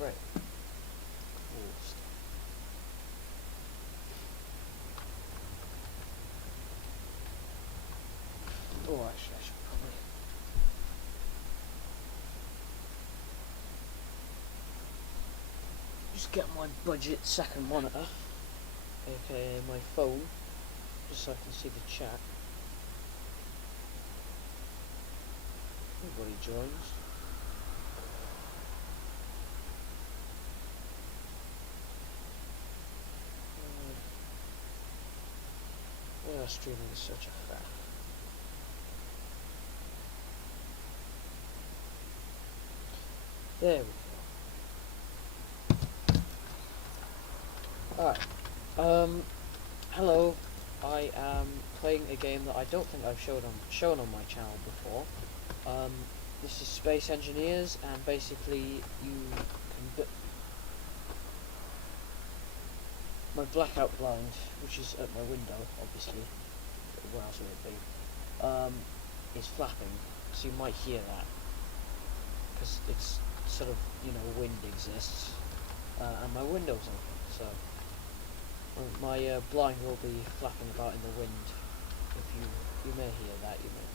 great. Cool stuff. Oh, actually, I should probably... just get my budget second monitor, aka my phone, just so I can see the chat. Everybody joins. Streaming is such a fact. There we go. Alright. Hello. I am playing a game that I don't think I've shown on my channel before. This is Space Engineers, and basically you can my blackout blind, which is at my window, obviously, where else would it be, is flapping, so you might hear that, because it's sort of, you know, wind exists, and my window's open, so my blind will be flapping about in the wind. If you may hear that, you may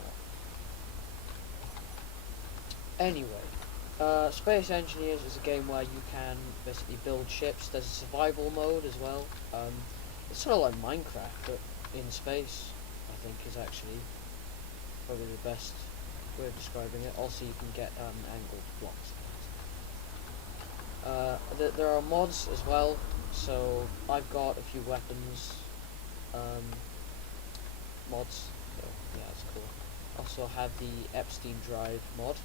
not. Anyway, Space Engineers is a game where you can basically build ships. There's a survival mode as well. It's sort of like Minecraft, but in space, I think, is actually probably the best way of describing it. Also, you can get angled blocks. There are mods as well, so I've got a few weapons mods, so yeah, that's cool. Also have the Epstein drive mod.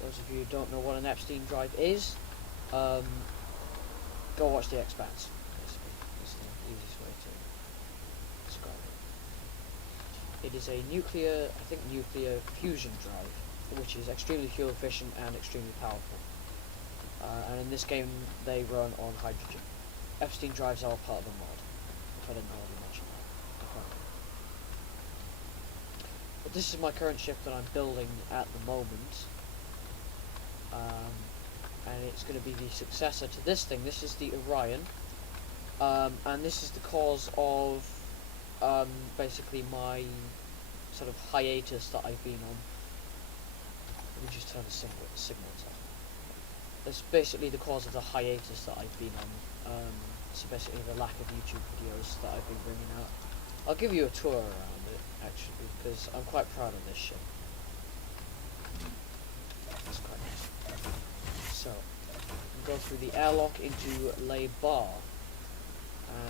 Those of you who don't know what an Epstein drive is, go watch The Expanse, basically. That's the easiest way to describe it. It is a nuclear fusion drive, which is extremely fuel efficient and extremely powerful. And in this game, they run on hydrogen. Epstein drives are part of the mod, if I didn't already mention that. But this is my current ship that I'm building at the moment. And it's going to be the successor to this thing. This is the Orion, and this is the cause of basically my sort of hiatus that I've been on. Let me just turn the signals off. That's basically the cause of the hiatus that I've been on. So basically the lack of YouTube videos that I've been bringing out. I'll give you a tour around it, actually, because I'm quite proud of this ship. That's quite nice. So, we'll go through the airlock into Lay Bar.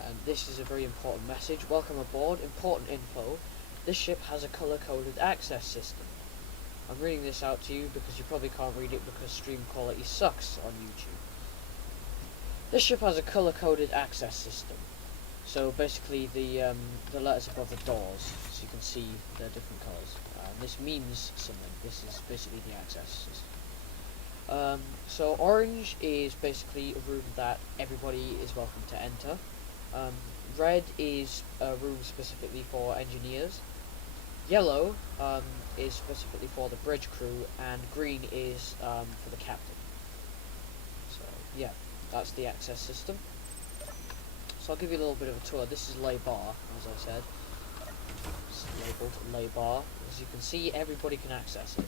And this is a very important message. Welcome aboard. Important info. This ship has a colour-coded access system. I'm reading this out to you because you probably can't read it because stream quality sucks on YouTube. This ship has a colour-coded access system. So basically the letters above the doors, so you can see their different colours. This means something. This is basically the access system. So orange is basically a room that everybody is welcome to enter. Red is a room specifically for engineers. Yellow is specifically for the bridge crew, and green is for the captain. So yeah, that's the access system. So I'll give you a little bit of a tour. This is Lay Bar, as I said. It's labelled Lay Bar. As you can see, everybody can access it.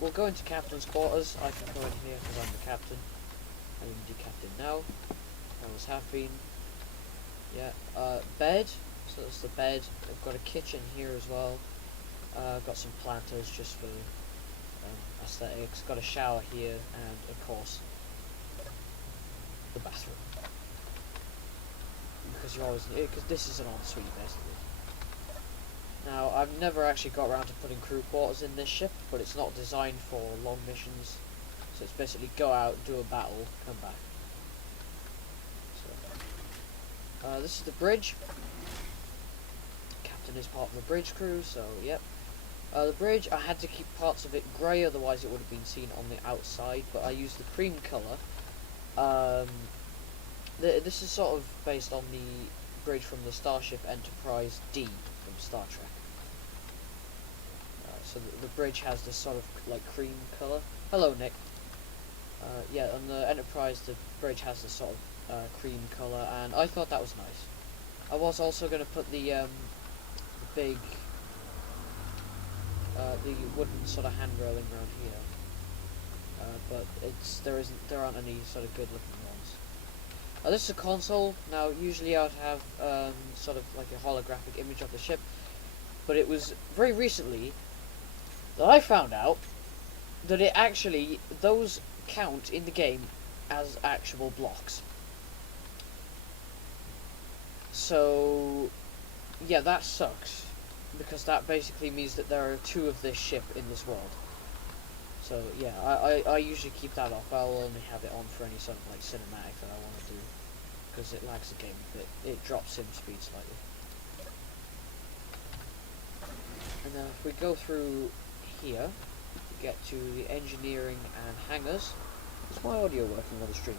We'll go into captain's quarters. I can go in here because I'm the captain. I am the captain now. I always have been. Yeah. Bed. So that's the bed. I've got a kitchen here as well. I've got some planters just for aesthetics. Got a shower here, and of course the bathroom. Because you're always because this is an ensuite basically. Now I've never actually got around to putting crew quarters in this ship, but it's not designed for long missions. So it's basically go out, do a battle, come back. So this is the bridge. Captain is part of the bridge crew, so yep. The bridge, I had to keep parts of it grey, otherwise it would have been seen on the outside, but I used the cream colour. This is sort of based on the bridge from the Starship Enterprise D from Star Trek. So the bridge has this sort of like cream colour. Hello, Nick. Yeah, on the Enterprise, the bridge has this sort of cream colour, and I thought that was nice. I was also going to put the big, the wooden sort of hand railing around here, but there aren't any sort of good looking ones. This is a console. Now, usually I would have sort of like a holographic image of the ship, but it was very recently that I found out that those count in the game as actual blocks. So, yeah, that sucks, because that basically means that there are 2 of this ship in this world. So, yeah, I usually keep that off. I'll only have it on for any sort of like cinematic that I want to do, because it lags the game a bit. It drops sim speed slightly. And then if we go through here, we get to the engineering and hangars. Is my audio working on the stream?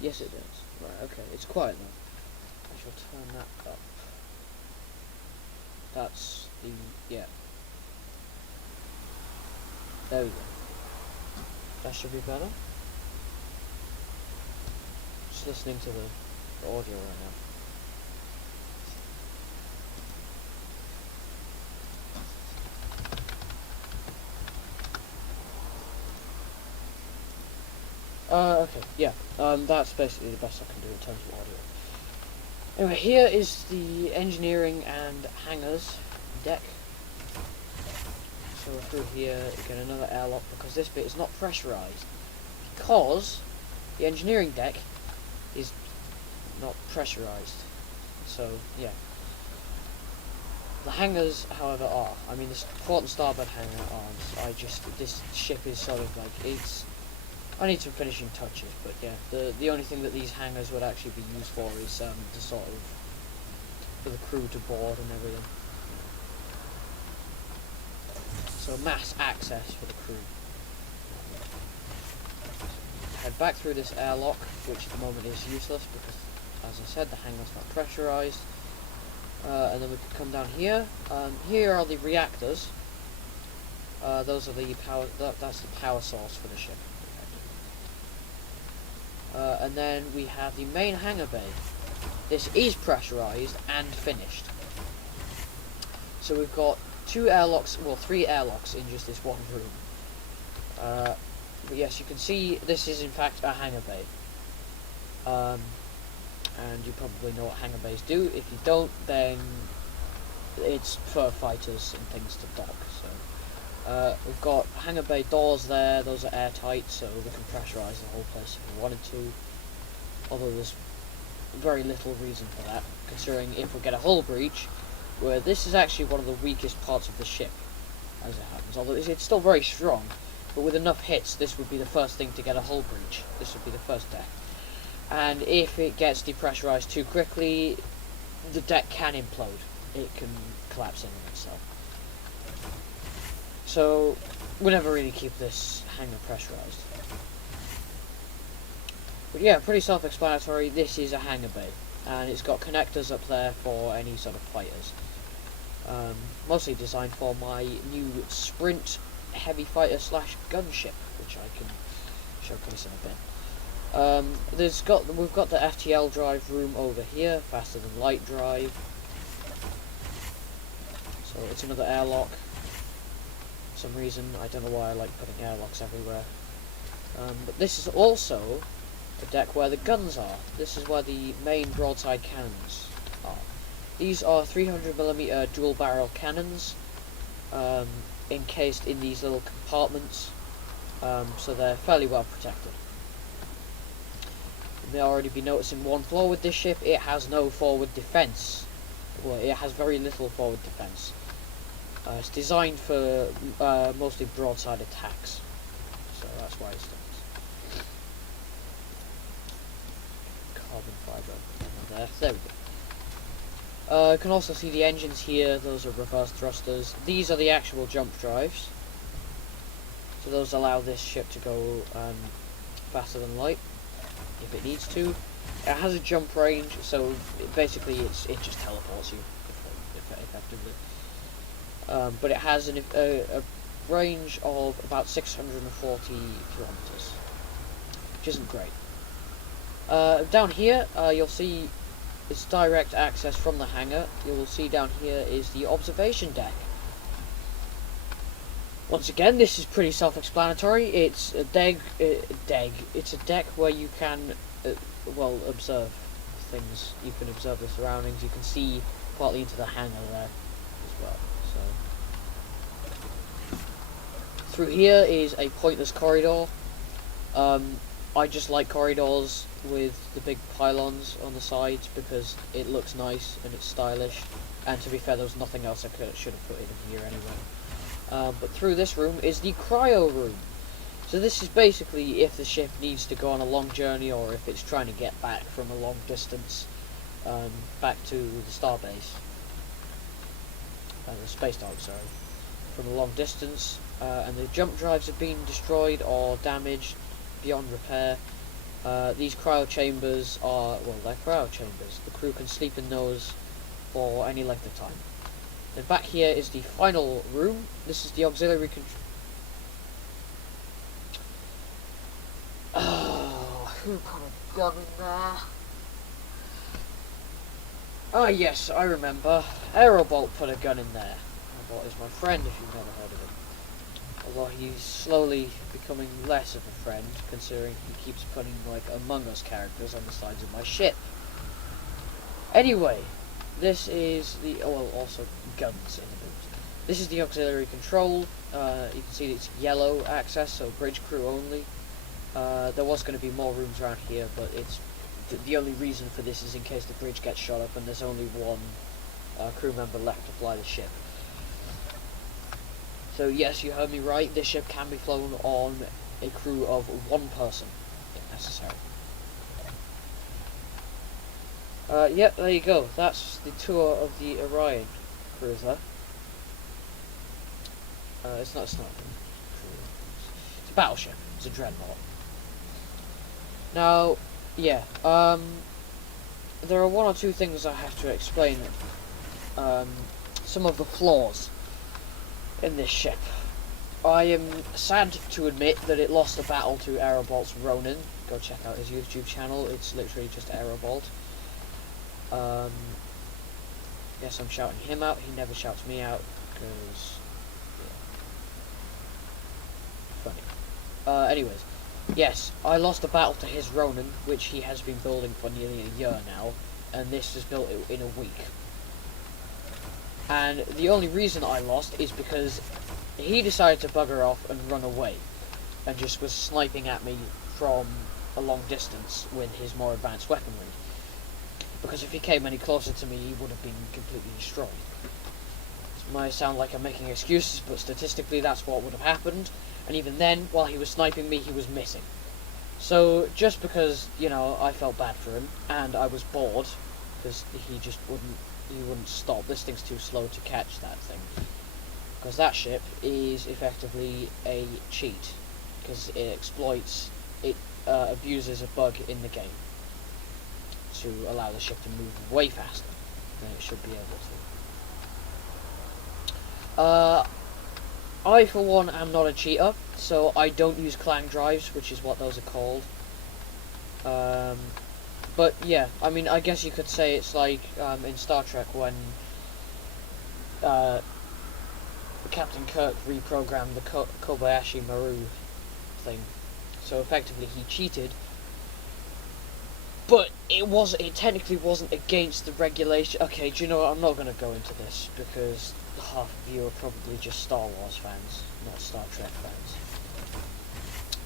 Yes, it does. Right, okay, it's quiet now. I shall turn that up. That's the, yeah. There we go. That should be better. Just listening to the audio right now. Okay, yeah, that's basically the best I can do in terms of audio. Anyway, here is the engineering and hangars deck. So through here, again, another airlock, because this bit is not pressurized, because the engineering deck is not pressurized. So, yeah. The hangars, however, are. I mean, this port and starboard hangar aren't. This ship is sort of like, I need some finishing touches, but yeah, the only thing that these hangars would actually be used for is to sort of for the crew to board and everything. So mass access for the crew. Head back through this airlock, which at the moment is useless because, as I said, the hangar's not pressurized. And then we can come down here. Here are the reactors. Those are the power. That's the power source for the ship. And then we have the main hangar bay. This is pressurized and finished. So we've got 2 airlocks, well 3 airlocks in just this one room. But yes, you can see this is in fact a hangar bay. And you probably know what hangar bays do. If you don't, then it's for fighters and things to dock. So we've got hangar bay doors there. Those are airtight, so we can pressurize the whole place if we wanted to. Although there's very little reason for that, considering if we get a hull breach, where this is actually one of the weakest parts of the ship, as it happens. Although it's still very strong, but with enough hits, this would be the first thing to get a hull breach. This would be the first deck. And if it gets depressurized too quickly, the deck can implode. It can collapse in on itself. So, we never really keep this hangar pressurized. But yeah, pretty self-explanatory. This is a hangar bay, and it's got connectors up there for any sort of fighters. Mostly designed for my new Sprint heavy fighter / gunship, which I can showcase in a bit. We've got the FTL drive room over here, faster than light drive. So it's another airlock. For some reason, I don't know why I like putting airlocks everywhere. But this is also the deck where the guns are. This is where the main broadside cannons are. These are 300mm dual barrel cannons, encased in these little compartments, so they're fairly well protected. You may already be noticing one flaw with this ship: it has no forward defense. Well, it has very little forward defense. It's designed for mostly broadside attacks, so that's why it's done. Carbon fibre. There we go. You can also see the engines here. Those are reverse thrusters. These are the actual jump drives. So those allow this ship to go faster than light if it needs to. It has a jump range, so basically it just teleports you effectively. But it has a range of about 640 kilometers, which isn't great. Down here, you'll see it's direct access from the hangar. You'll see down here is the observation deck. Once again, this is pretty self-explanatory. It's a deck. It's a deck where you can, well, observe things. You can observe the surroundings. You can see partly into the hangar there as well. So through here is a pointless corridor. I just like corridors with the big pylons on the sides because it looks nice and it's stylish. And to be fair, there was nothing else I should have put in here anyway. But through this room is the Cryo Room. So this is basically if the ship needs to go on a long journey or if it's trying to get back from a long distance back to the starbase. The space dock, sorry. From a long distance. And the jump drives have been destroyed or damaged beyond repair. These cryo chambers are, well, they're cryo chambers. The crew can sleep in those for any length of time. Then back here is the final room. This is the auxiliary control. Oh, who put a gun in there? Ah, yes, I remember. Aerobolt put a gun in there. Aerobolt is my friend, if you've never heard of him. Although he's slowly becoming less of a friend, considering he keeps putting, like, Among Us characters on the sides of my ship. Anyway, this is the, oh, well, also guns in the booth. This is the auxiliary control. You can see it's yellow access, so bridge crew only. There was going to be more rooms around here, but it's the only reason for this is in case the bridge gets shot up and there's only one crew member left to fly the ship. So yes, you heard me right, this ship can be flown on a crew of one person, if necessary. Yep, there you go. That's the tour of the Orion cruiser. It's not a cruiser. It's a battleship. It's a dreadnought. Now, yeah, there are one or two things I have to explain. Some of the flaws in this ship. I am sad to admit that it lost a battle to Aerobolt's Ronin. Go check out his YouTube channel. It's literally just Aerobolt. Yes, I'm shouting him out. He never shouts me out because, yeah. Funny. Anyways, yes, I lost a battle to his Ronin, which he has been building for nearly a year now, and this is built in a week. And the only reason I lost is because he decided to bugger off and run away, and just was sniping at me from a long distance with his more advanced weaponry. Because if he came any closer to me, he would have been completely destroyed. It might sound like I'm making excuses, but statistically that's what would have happened. And even then, while he was sniping me, he was missing. So, just because, you know, I felt bad for him, and I was bored, because he wouldn't stop. This thing's too slow to catch that thing. Because that ship is effectively a cheat. Because it abuses a bug in the game to allow the ship to move way faster than it should be able to. I, for one, am not a cheater, so I don't use clang drives, which is what those are called. But yeah, I mean, I guess you could say it's like in Star Trek when Captain Kirk reprogrammed the Kobayashi Maru thing. So effectively he cheated, but it technically wasn't against the regulation. Okay, do you know what? I'm not going to go into this because half of you are probably just Star Wars fans, not Star Trek fans.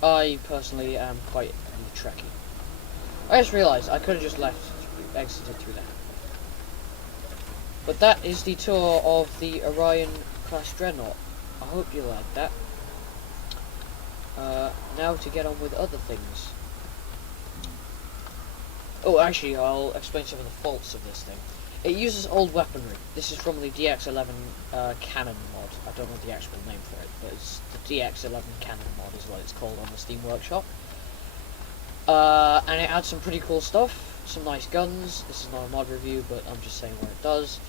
I personally am quite a Trekkie. I just realised I could have just exited through that. But that is the tour of the Orion class dreadnought. I hope you liked that. Now to get on with other things. Oh, actually, I'll explain some of the faults of this thing. It uses old weaponry. This is from the DX11 cannon mod. I don't know the actual name for it, but it's the DX11 cannon mod is what it's called on the Steam Workshop. And it adds some pretty cool stuff, some nice guns. This is not a mod review, but I'm just saying what it does.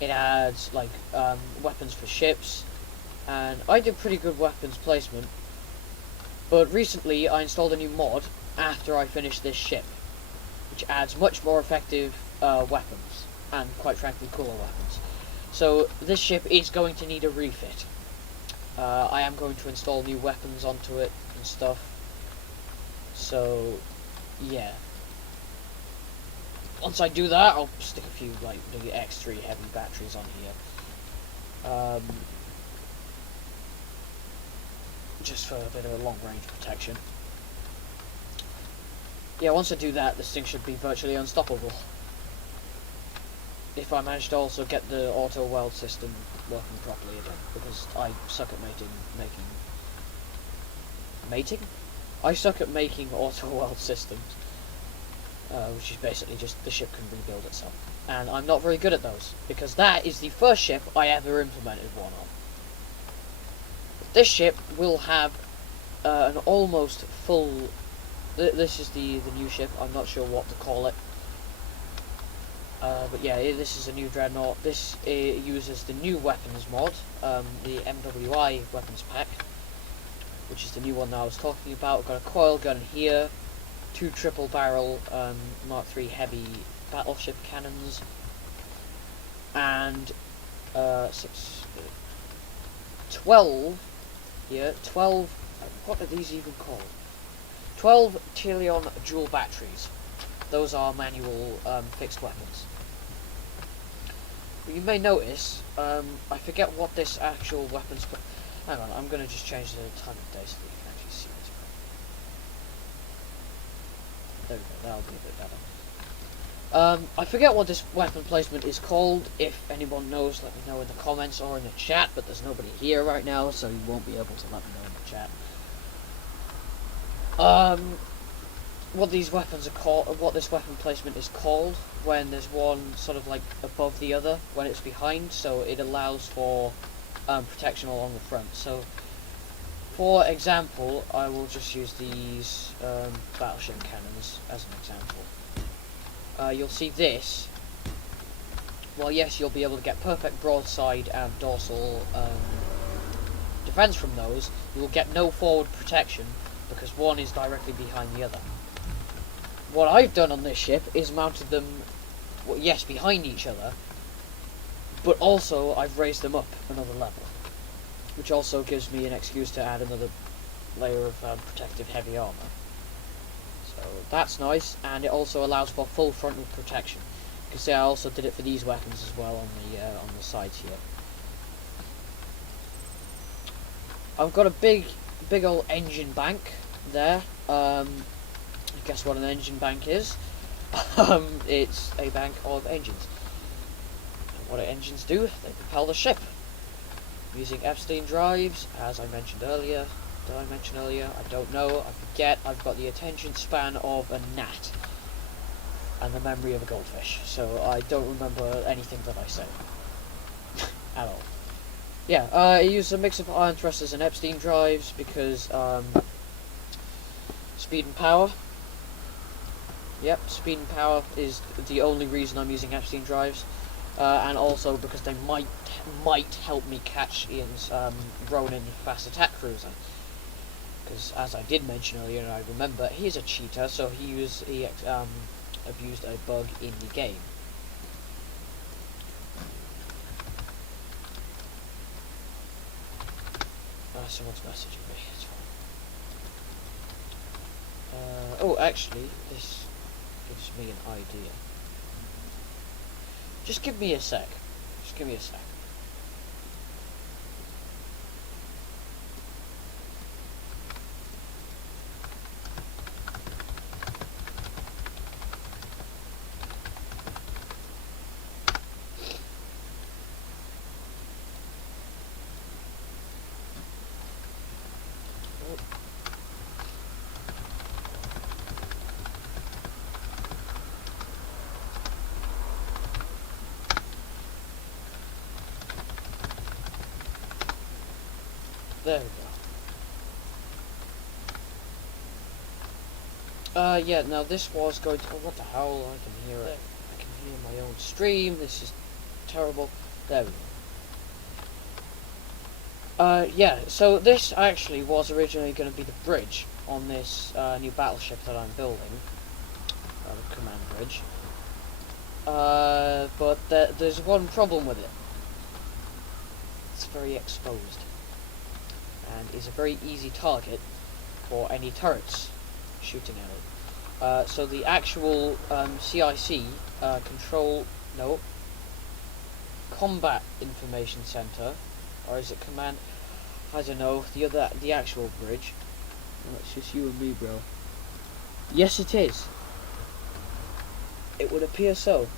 It adds, like, weapons for ships, and I did pretty good weapons placement. But recently I installed a new mod after I finished this ship, which adds much more effective weapons, and quite frankly cooler weapons. So this ship is going to need a refit. I am going to install new weapons onto it and stuff. So yeah. Once I do that, I'll stick a few like the X3 heavy batteries on here. Just for a bit of a long range protection. Yeah, once I do that, this thing should be virtually unstoppable. If I manage to also get the auto weld system working properly again, because I suck at mating? I suck at making auto weld systems, which is basically just the ship can rebuild itself. And I'm not very good at those, because that is the first ship I ever implemented one on. This ship will have an almost full... This is the new ship, I'm not sure what to call it. But yeah, this is a new dreadnought. This uses the new weapons mod, the MWI weapons pack, which is the new one that I was talking about. I've got a coil gun here, 2 triple barrel Mark III heavy battleship cannons, and 12 here, 12, what are these even called? 12 Tilion dual batteries. Those are manual fixed weapons. But you may notice, I forget what this actual weapons... Hang on, I'm going to just change the time of day so that you can actually see it. There we go, that'll be a bit better. I forget what this weapon placement is called. If anyone knows, let me know in the comments or in the chat, but there's nobody here right now, so you won't be able to let me know in the chat. What these weapons are called, what this weapon placement is called, when there's one sort of like above the other, when it's behind, so it allows for protection along the front. So, for example, I will just use these battleship cannons as an example. You'll see this. Well, yes, you'll be able to get perfect broadside and dorsal defense from those. You will get no forward protection because one is directly behind the other. What I've done on this ship is mounted them, well, yes, behind each other, but also I've raised them up another level, which also gives me an excuse to add another layer of protective heavy armor. So that's nice, and it also allows for full frontal protection. You can see I also did it for these weapons as well on the sides here. I've got a big old engine bank there. Guess what an engine bank is? It's a bank of engines. And what do engines do? They propel the ship. I'm using Epstein drives, as I mentioned earlier. Did I mention earlier? I don't know. I forget. I've got the attention span of a gnat and the memory of a goldfish, so I don't remember anything that I say at all. Yeah, I use a mix of iron thrusters and Epstein drives because speed and power. Yep, speed and power is the only reason I'm using Epstein drives, and also because they might help me catch Ian's Ronin fast attack cruiser. Because as I did mention earlier, and I remember, he's a cheater, so he abused a bug in the game. Someone's messaging me. It's fine. Oh, actually, this gives me an idea. Just give me a sec. Just give me a sec. There we go. Yeah, now this was going to... Oh, what the hell? I can hear it. I can hear my own stream. This is terrible. There we Yeah, so this actually was originally going to be the bridge on this new battleship that I'm building. The command bridge. But there's one problem with it. It's very exposed. And is a very easy target for any turrets shooting at it. So the actual CIC control... No. Combat Information Center. Or is it command... I don't know. The actual bridge. No, it's just you and me, bro. Yes, it is. It would appear so.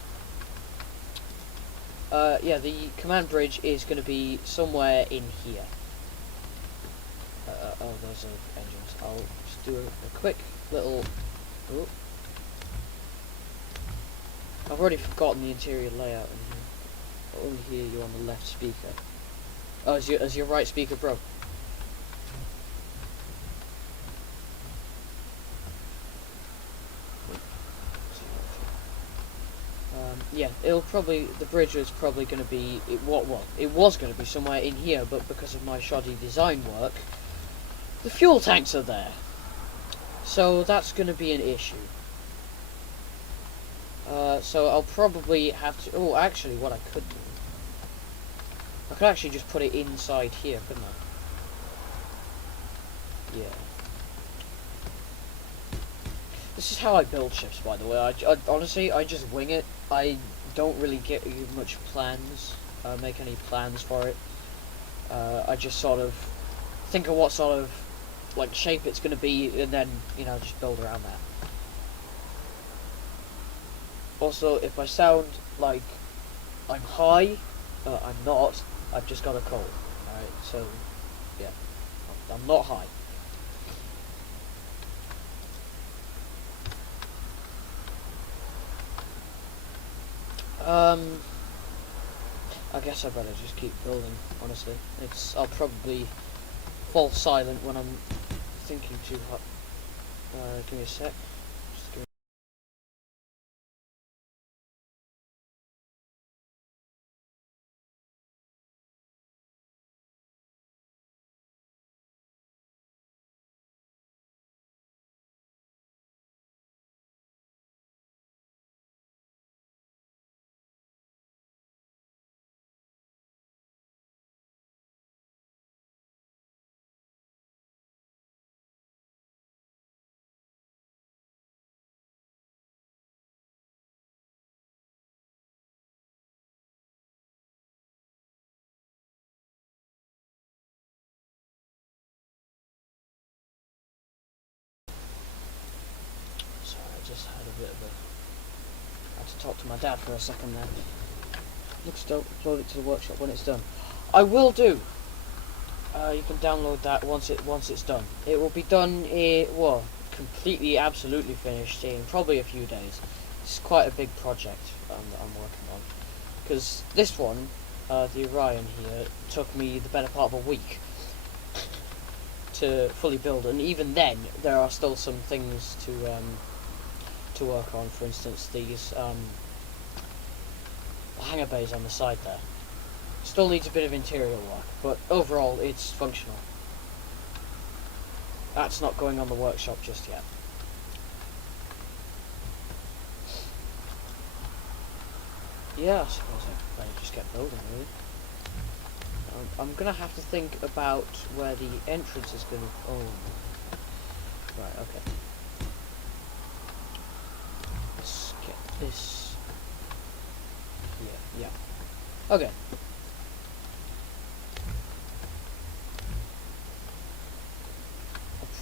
Yeah, the command bridge is going to be somewhere in here. Oh, those are engines. I'll just do a quick little... Oh. I've already forgotten the interior layout in here. I only hear you on the left speaker. Oh, is your right speaker broke? Yeah, the bridge is probably going to be, it was going to be somewhere in here, but because of my shoddy design work, the fuel tanks are there. So that's going to be an issue. So I'll probably have to, oh, actually what I could do, I could actually just put it inside here, couldn't I? Yeah. This is how I build ships, by the way. I honestly, I just wing it. I don't really get much plans, make any plans for it. I just sort of think of what sort of like shape it's going to be, and then, you know, just build around that. Also, if I sound like I'm high, I'm not. I've just got a cold. Alright, so yeah, I'm not high. I guess I better just keep building, honestly. I'll probably fall silent when I'm thinking too hard. Give me a sec. Just give me Sorry, I just had a bit of a... I had to talk to my dad for a second there. Looks dope. Upload it to the workshop when it's done. I will do. You can download that once it's done. It will be done completely, absolutely finished in probably a few days. It's quite a big project that I'm working on. Because this one, the Orion here, took me the better part of a week to fully build, and even then, there are still some things to work on. For instance, these hangar bays on the side there. Still needs a bit of interior work, but overall it's functional. That's not going on the workshop just yet. Yeah, I suppose I better just get building, really. I'm gonna have to think about where the entrance is gonna... Oh. Right, okay. Let's get this... Yeah. Okay.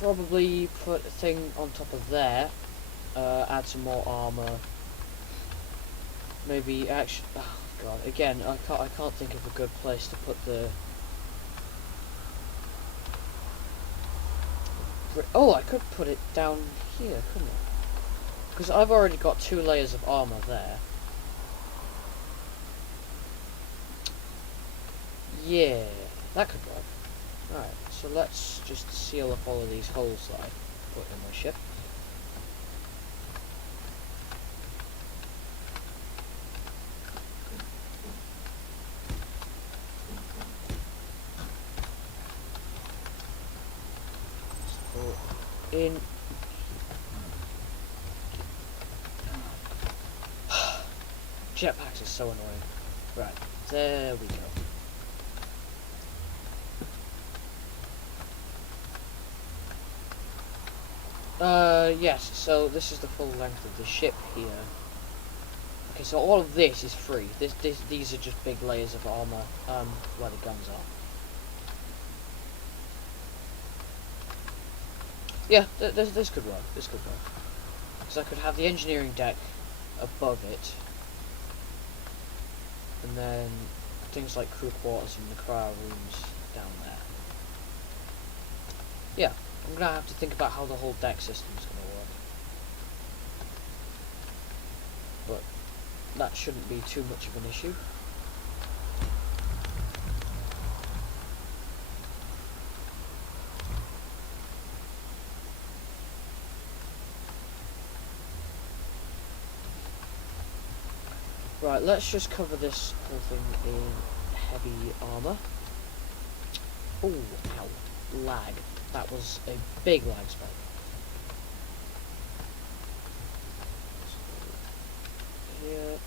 Probably put a thing on top of there, add some more armor. Maybe actually, oh god, again, I can't think of a good place to put the... Oh, I could put it down here, couldn't I? Because I've already got 2 layers of armor there. Yeah, that could work. Alright, so let's just seal up all of these holes that I put in my ship. in... Jetpacks are so annoying. Right, there we go. Yes, so this is the full length of the ship here. Okay, so all of this is free. These are just big layers of armor, where the guns are. Yeah, this could work. This could work. Because I could have the engineering deck above it, and then things like crew quarters and the cryo rooms down there. Yeah, I'm gonna have to think about how the whole deck system is gonna work. But that shouldn't be too much of an issue. Right, let's just cover this whole thing in heavy armor. Oh, ow. Lag. That was a big lag spike. So, here.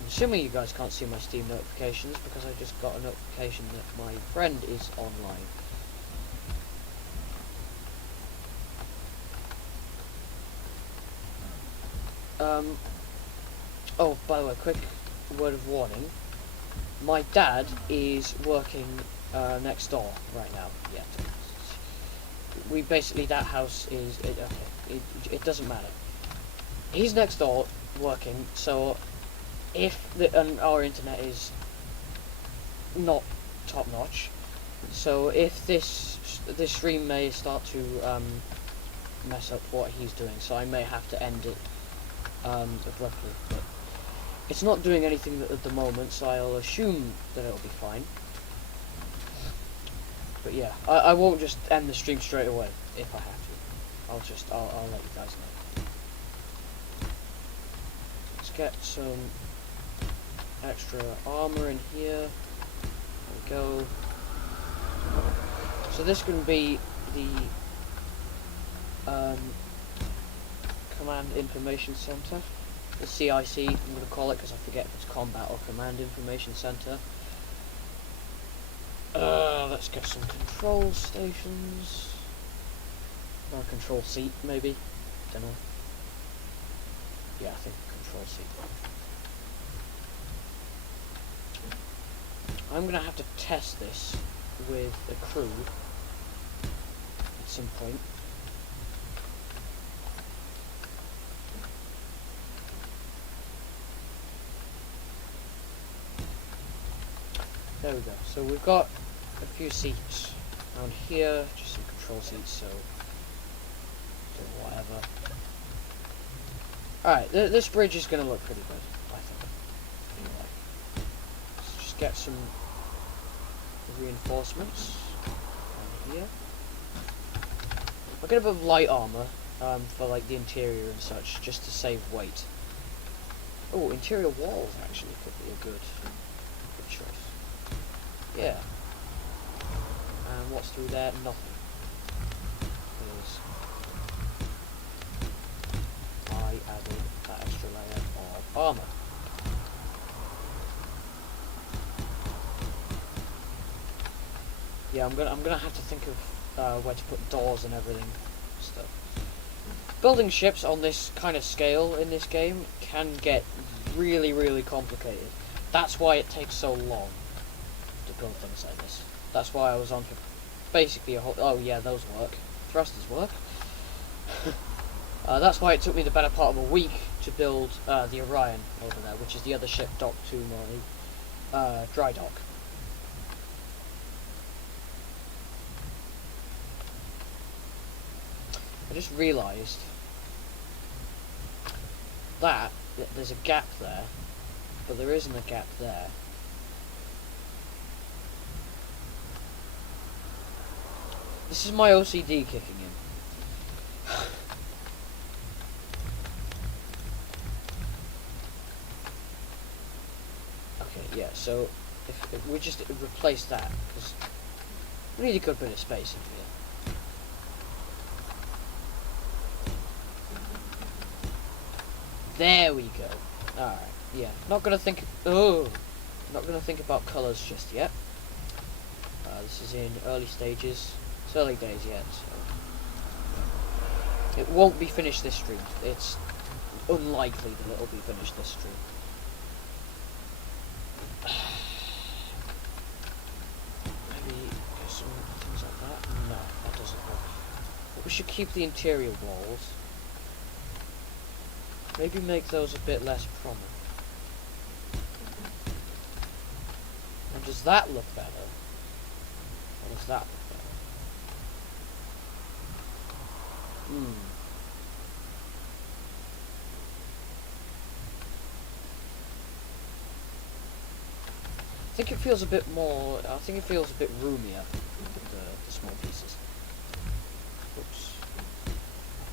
I'm assuming you guys can't see my Steam notifications because I just got a notification that my friend is online. Oh, by the way, quick word of warning. My dad is working next door right now. Yeah. We basically, that house is... It doesn't matter. He's next door working, so if our internet is not top-notch, so if this stream may start to mess up what he's doing, so I may have to end it abruptly, but it's not doing anything at the moment, so I'll assume that it'll be fine. But yeah, I won't just end the stream straight away if I have to. I'll let you guys know. Let's get some extra armor in here. There we go. So this can be the Command Information Center. The CIC, I'm going to call it because I forget if it's Combat or Command Information Center. Let's get some control stations. Or a control seat, maybe. Don't know. Yeah, I think control seat. I'm going to have to test this with a crew at some point. There we go. So we've got a few seats around here, just some control seats, so do whatever. Alright, this bridge is going to look pretty good, I think. Anyway, let's just get some reinforcements around here. I'll get a bit of light armor for like the interior and such, just to save weight. Oh, interior walls actually could be a good choice. Yeah. And what's through there? Nothing. Because I added that extra layer of armor. Yeah, I'm gonna have to think of where to put doors and everything stuff. Building ships on this kind of scale in this game can get really, really complicated. That's why it takes so long to build things like this. That's why I was on for basically a whole... Oh yeah, those work. Thrusters work. That's why it took me the better part of a week to build the Orion over there, which is the other ship docked to my dry dock. I just realised that there's a gap there, but there isn't a gap there. This is my OCD kicking in. Okay, yeah, so if we just replace that, because we need a good bit of space in here. There we go. Alright, yeah. Not gonna think... Oh! Not gonna think about colours just yet. This is in early stages. It's early days yet, so... It won't be finished this stream. It's unlikely that it'll be finished this stream. Maybe some things like that? No, that doesn't work. But we should keep the interior walls. Maybe make those a bit less prominent. And does that look better? Or does that look better? I think it feels a bit more... I think it feels a bit roomier with the small pieces. Oops.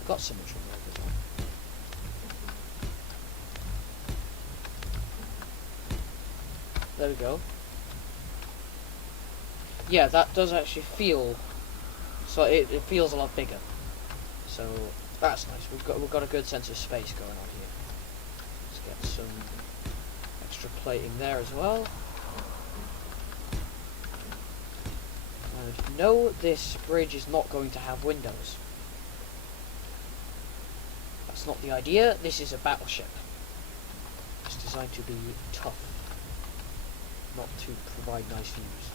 Got symmetry there as well. There we go. Yeah, that does actually feel... So it feels a lot bigger. So that's nice. We've got a good sense of space going on here. Let's get some extra plating there as well. And no, this bridge is not going to have windows. That's not the idea. This is a battleship. It's designed to be tough, not to provide nice views.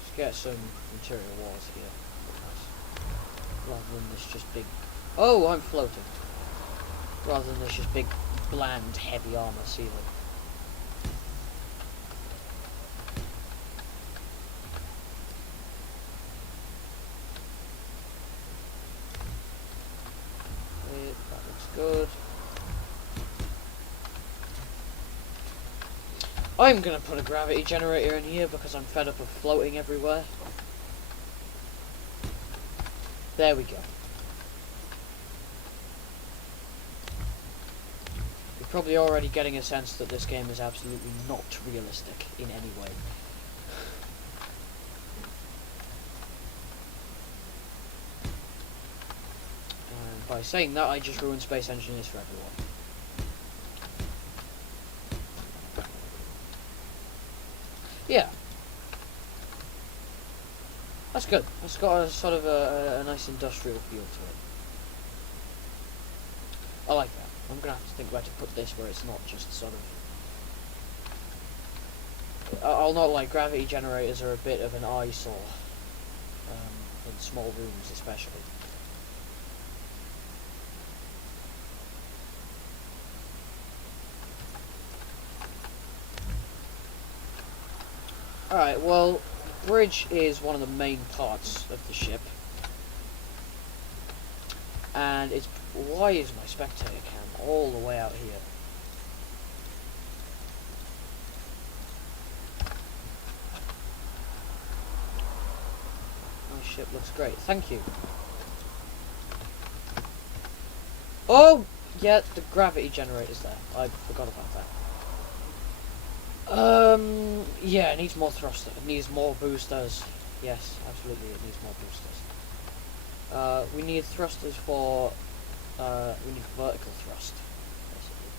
Let's get some interior walls here. Nice. Rather than this just big... Oh, I'm floating. Rather than this just big, bland, heavy armor ceiling. That looks good. I'm gonna put a gravity generator in here because I'm fed up of floating everywhere. There we go. You're probably already getting a sense that this game is absolutely not realistic in any way. And by saying that, I just ruined Space Engineers for everyone. Yeah. That's good. It's got a sort of a nice industrial feel to it. I like that. I'm gonna have to think where to put this where it's not just sort of... I'll not like gravity generators are a bit of an eyesore. In small rooms especially. Alright, well, the bridge is one of the main parts of the ship. And it's... Why is my spectator cam all the way out here? My ship looks great, thank you. Oh! Yeah, the gravity generator's there. I forgot about that. Yeah, it needs more thruster. It needs more boosters. Yes, absolutely, it needs more boosters. We need thrusters for... we need vertical thrust, basically.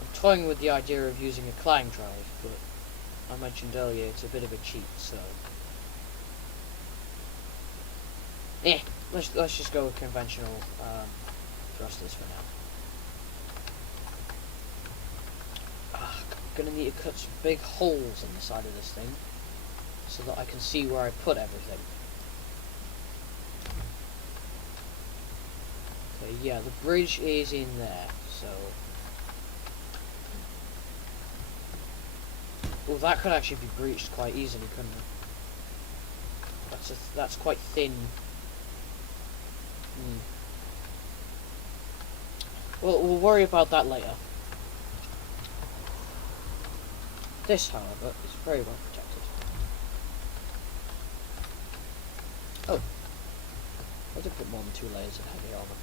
I'm toying with the idea of using a clang drive, but I mentioned earlier it's a bit of a cheat, so... let's just go with conventional, thrusters for now. I'm gonna need to cut some big holes in the side of this thing so that I can see where I put everything. Okay, yeah, the bridge is in there, so... Well, that could actually be breached quite easily, couldn't it? That's quite thin. Well, we'll worry about that later. This, however, is very well protected. Oh. I did put more than 2 layers of heavy armor.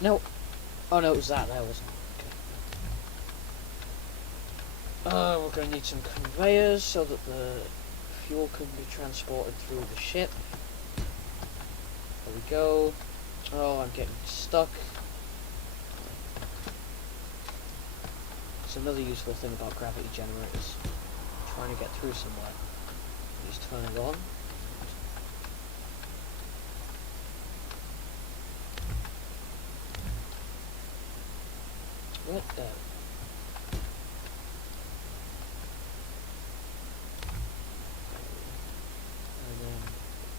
No. Oh no, it was that there, wasn't it? Okay. We're going to need some conveyors so that the fuel can be transported through the ship. There we go. Oh, I'm getting stuck. It's another useful thing about gravity generators. Trying to get through somewhere. Just turn it on. Right there. And then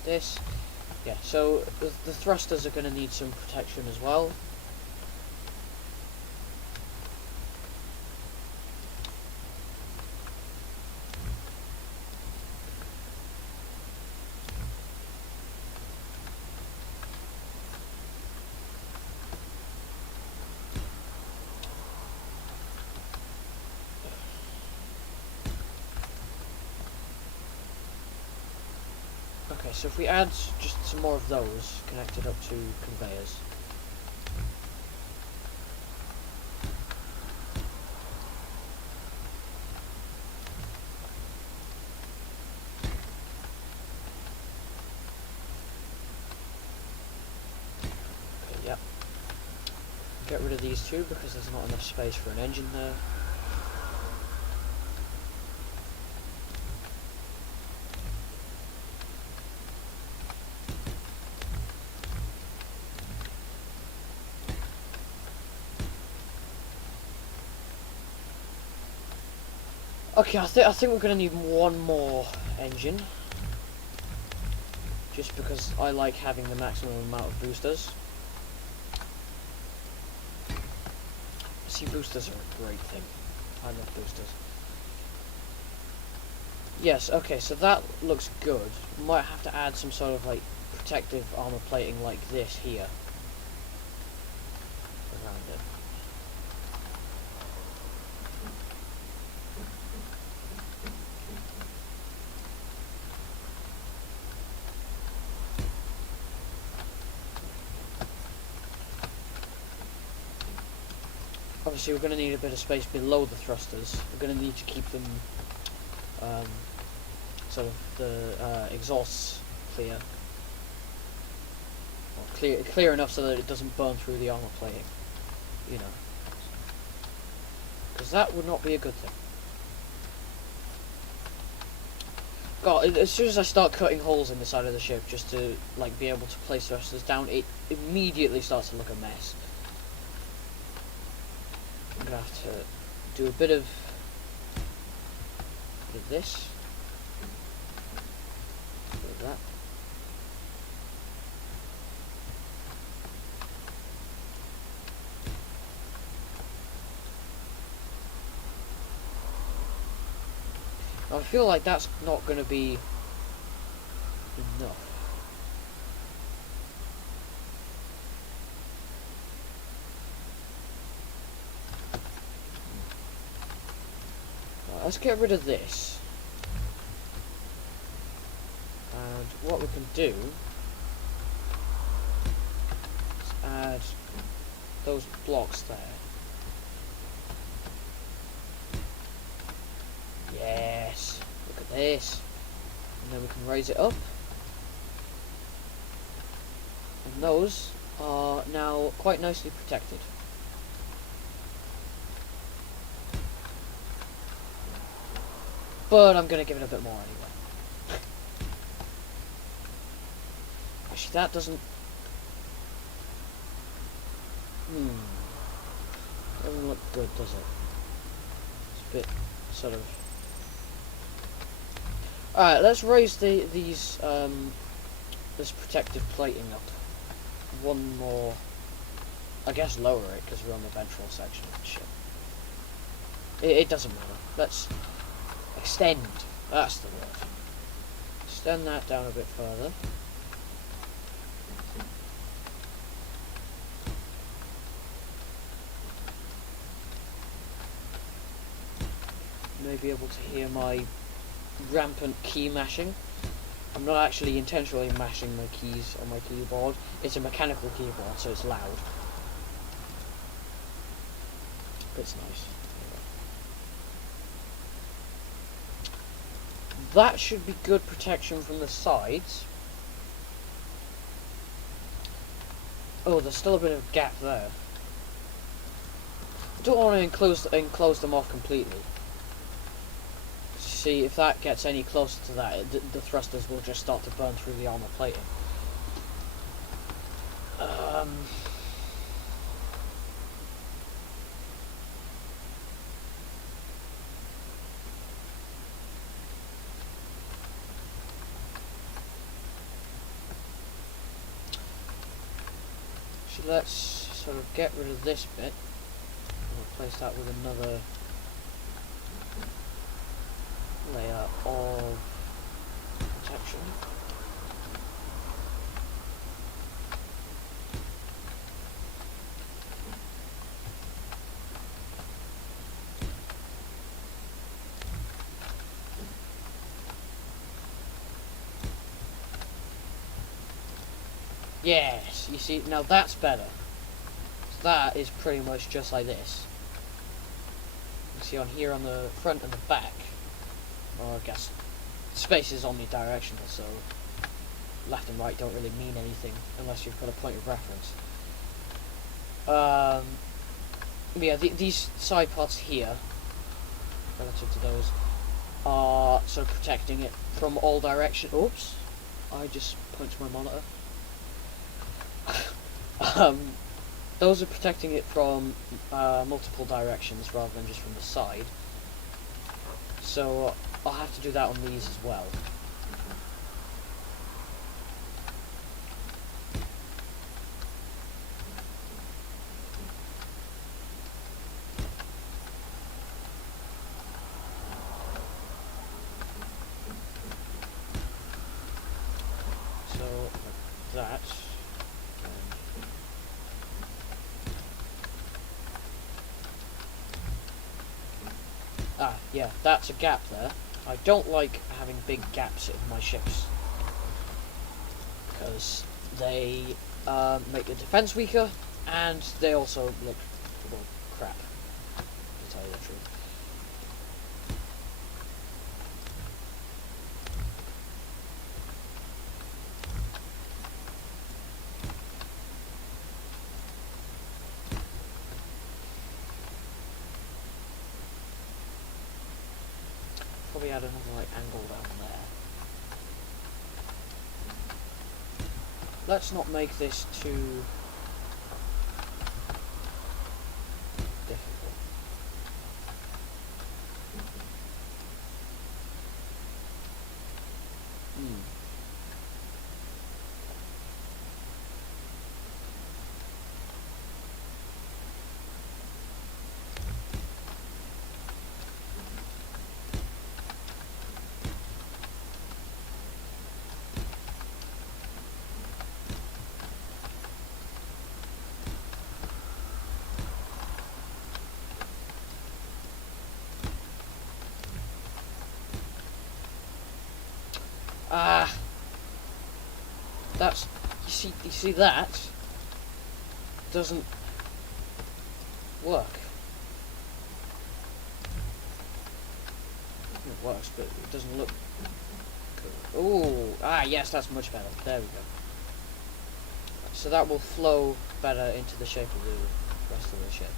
this. Yeah, so the thrusters are going to need some protection as well. Okay, so if we add just some more of those connected up to conveyors. Okay, yep. Get rid of these two because there's not enough space for an engine there. Okay, I think we're gonna need one more engine, just because I like having the maximum amount of boosters. See, boosters are a great thing. I love boosters. Yes, okay, so that looks good. We might have to add some sort of like protective armor plating like this here around it. Obviously, we're going to need a bit of space below the thrusters. We're going to need to keep them sort of the exhausts clear. Or clear enough so that it doesn't burn through the armor plating. You know. Because that would not be a good thing. God, as soon as I start cutting holes in the side of the ship just to like be able to place thrusters down, it immediately starts to look a mess. I'm gonna have to do a bit of this, a bit of that. I feel like that's not going to be enough. Right, let's get rid of this. And what we can do is add those blocks there. Yes, look at this. And then we can raise it up. And those are now quite nicely protected. But I'm going to give it a bit more anyway. Actually, that doesn't... Doesn't look good, does it? It's a bit sort of... Alright, let's raise these this protective plating up one more. I guess lower it because we're on the ventral section of the ship. It doesn't matter. Let's extend. That's the word. Extend that down a bit further. You may be able to hear my rampant key mashing. I'm not actually intentionally mashing my keys on my keyboard. It's a mechanical keyboard, so it's loud. it's nice. That should be good protection from the sides. Oh, there's still a bit of a gap there. I don't want to enclose them off completely. See, if that gets any closer to that, the thrusters will just start to burn through the armor plating. So let's sort of get rid of this bit and replace that with another layer of protection. Yes, you see, now that's better. So that is pretty much just like this. You see on here on the front and the back, or I guess space is omnidirectional, so left and right don't really mean anything unless you've got a point of reference. Yeah, these side parts here, relative to those, are sort of protecting it from all directions. Oops, I just punched my monitor. Those are protecting it from multiple directions rather than just from the side. So I'll have to do that on these as well. So like that. Ah, yeah, that's a gap there. I don't like having big gaps in my ships because they make the defense weaker, and they also look, well, crap, to tell you the truth. Probably add another like angle down there. Let's not make this too difficult. Ah, that's, you see that doesn't work. It works, but it doesn't look good. Ooh, ah, yes, that's much better. There we go. So that will flow better into the shape of the rest of the ship.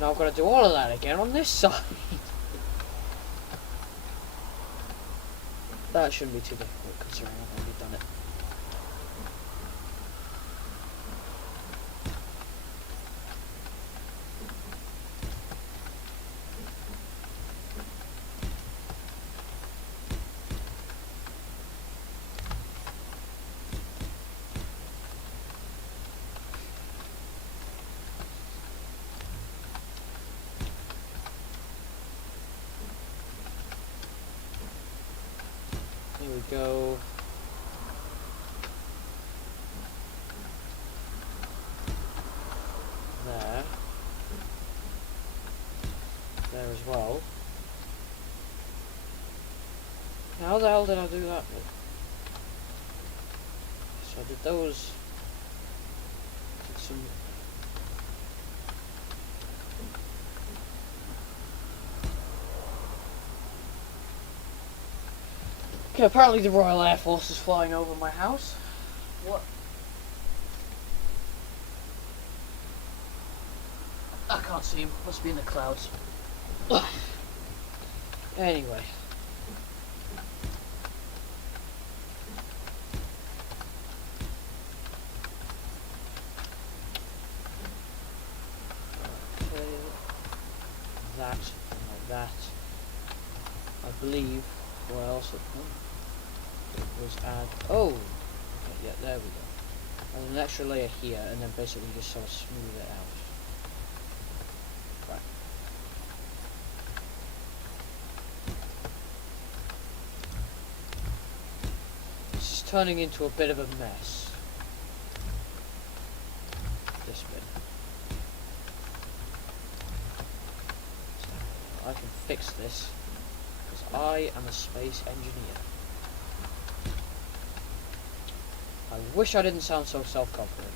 Now I've got to do all of that again on this side. That shouldn't be too difficult considering I've already done it. Here we go. There. There as well. How the hell did I do that with? So I did those. Did some Okay, apparently the Royal Air Force is flying over my house. What? I can't see him. Must be in the clouds. Anyway. Okay. That, and like that. I believe what else it was add. Oh! Okay, yeah, there we go. And an extra layer here, and then basically just sort of smooth it out. Right. This is turning into a bit of a mess. This bit. So I can fix this. I am a space engineer. I wish I didn't sound so self-confident.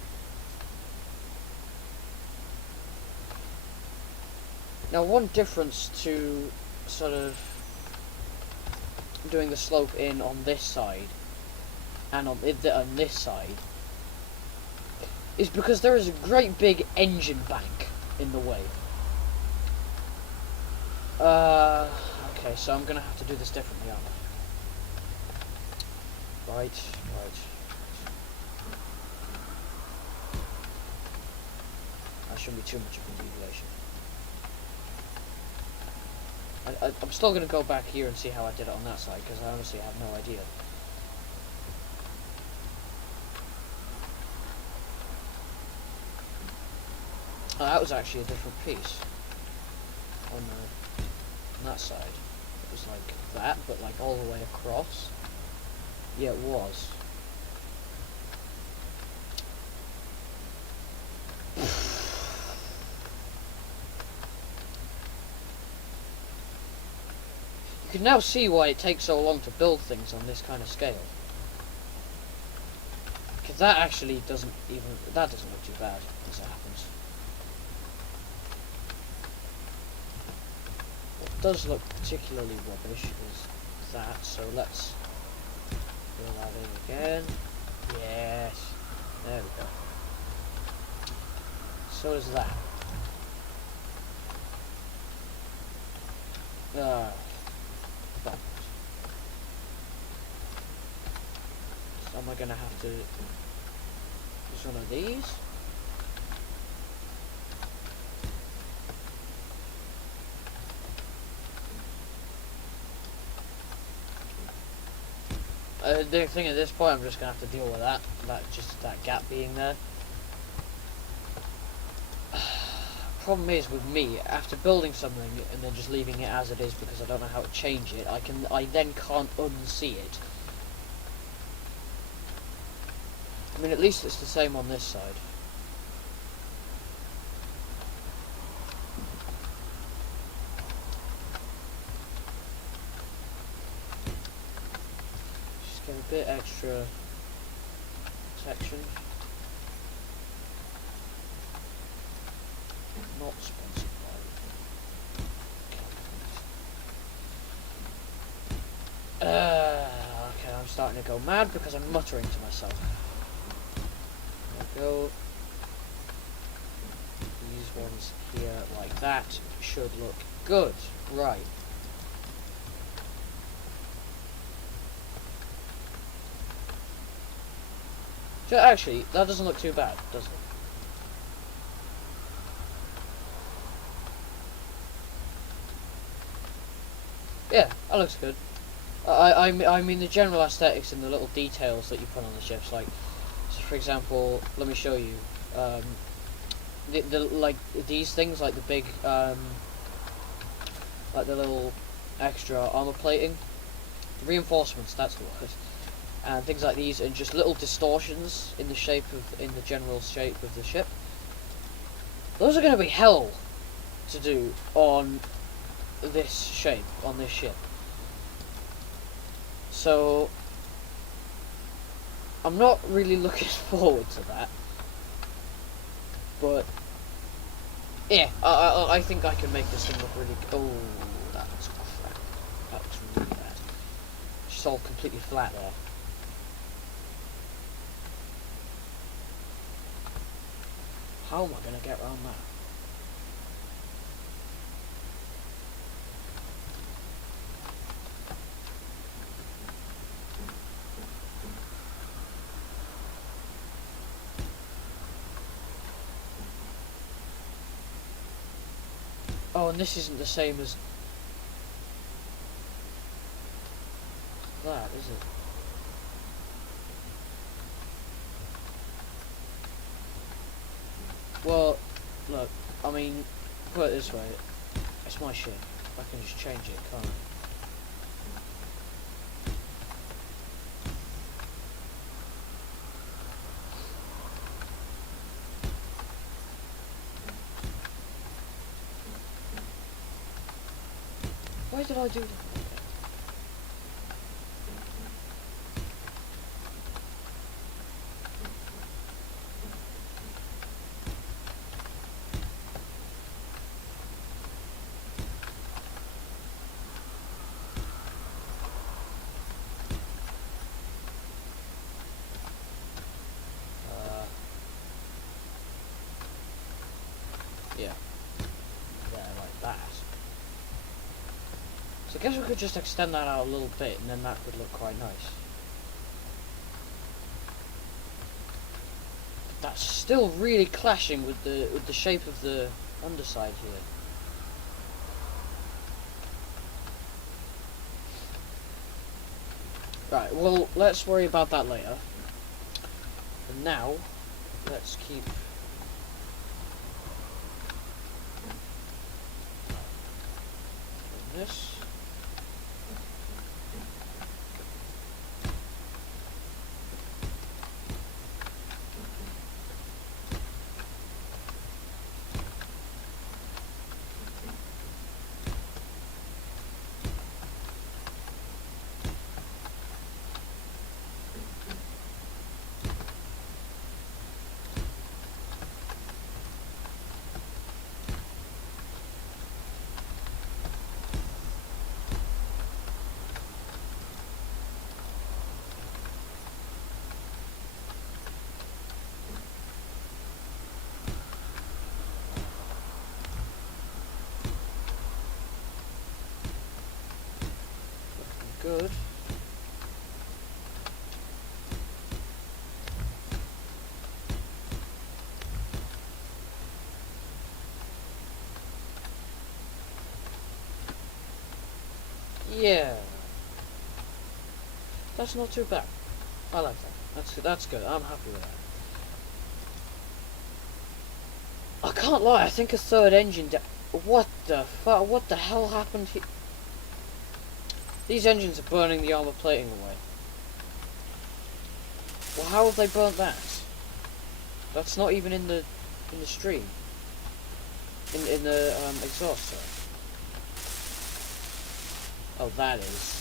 Now, one difference to sort of doing the slope in on this side and on this side is because there is a great big engine bank in the way. Okay, so I'm gonna have to do this differently, aren't I? Right. That shouldn't be too much of a deviation. I'm still gonna go back here and see how I did it on that side, because I honestly have no idea. Oh, that was actually a different piece on that side. It was like that, but like all the way across. Yeah, it was. You can now see why it takes so long to build things on this kind of scale. Because that actually doesn't look too bad as it happens. What does look particularly rubbish is that, so let's fill that in again. Yes, there we go. So is that. So am I gonna have to use one of these? The thing at this point, I'm just gonna have to deal with that gap being there. Problem is with me, after building something and then just leaving it as it is because I don't know how to change it, I then can't unsee it. I mean, at least it's the same on this side. Just get a bit extra protection. Not sponsored by. Okay, I'm starting to go mad because I'm muttering to myself. There we go. These ones here, like that, should look good. Right. So actually, that doesn't look too bad, does it? Yeah, that looks good. I mean the general aesthetics and the little details that you put on the ships, like, so for example, let me show you. The like these things, like the big, like the little extra armor plating, reinforcements. That's the word. And things like these, and just little distortions in the general shape of the ship. Those are going to be hell to do on this shape, on this ship. So I'm not really looking forward to that, but yeah, I think I can make this thing look really. Oh, that's crap. That looks really bad. it's all completely flat there. How am I going to get around that? Oh, and this isn't the same as that, is it? Well, look, I mean, put it this way, it's my ship. I can just change it, can't I? Why did I do that? Yeah. Yeah, like that. So I guess we could just extend that out a little bit, and then that could look quite nice. That's still really clashing with the shape of the underside here. Right, well, let's worry about that later. And now, let's keep... this. Good. Yeah. That's not too bad. I like that. That's good. I'm happy with that. I can't lie, I think a third engine what the fuck? What the hell happened here? These engines are burning the armor plating away. Well, how have they burnt that? That's not even in the stream. In the exhaust, sorry. Oh, that is.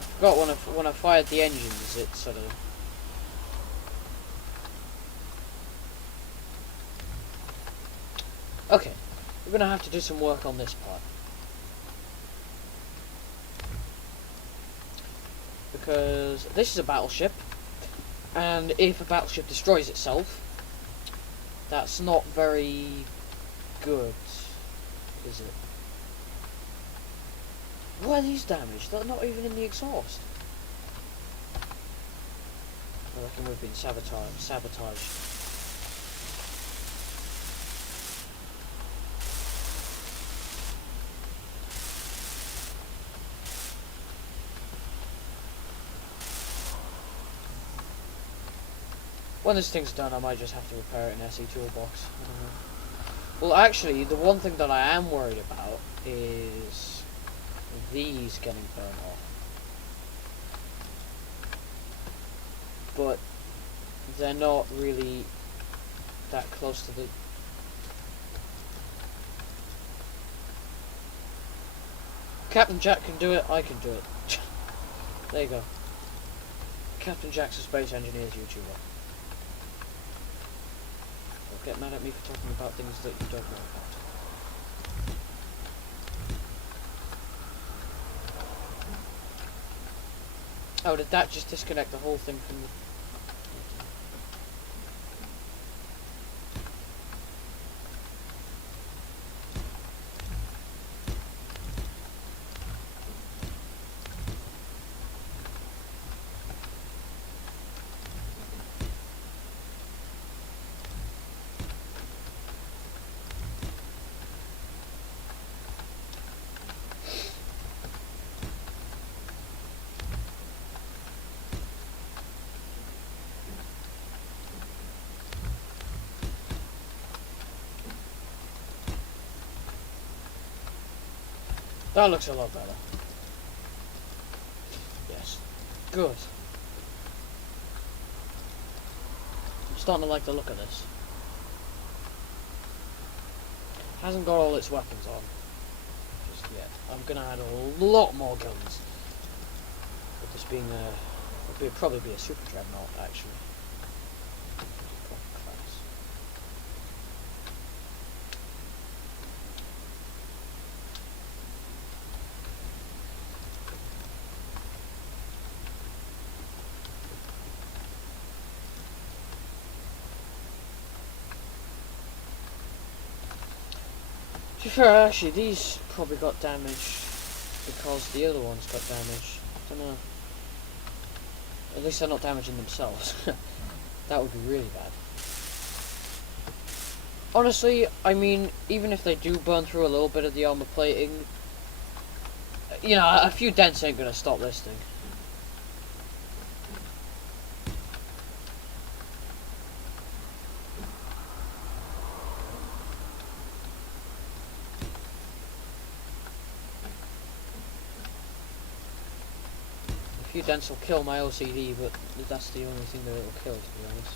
I forgot when I fired the engines, it sort of. Okay, we're gonna have to do some work on this part. Because this is a battleship, and if a battleship destroys itself, that's not very good, is it? Why are these damaged? They're not even in the exhaust. I reckon we've been sabotaged. When this thing's done, I might just have to repair it in SE Toolbox. I don't know. Well, actually, the one thing that I am worried about is these getting burned off. But they're not really that close to the... Captain Jack can do it, I can do it. There you go. Captain Jack's a Space Engineers YouTuber. get mad at me for talking about things that you don't know about. Oh, did that just disconnect the whole thing from the... That looks a lot better. Yes. Good. I'm starting to like the look of this. Hasn't got all its weapons on just yet. I'm gonna add a lot more guns. With this being a... it'll probably be a super dreadnought, actually. Proper class. To be fair, actually, these probably got damage because the other ones got damage. I don't know. At least they're not damaging themselves. That would be really bad. Honestly, I mean, even if they do burn through a little bit of the armor plating, you know, a few dents ain't gonna stop this thing. A few dents will kill my OCD, but that's the only thing that it will kill, to be honest.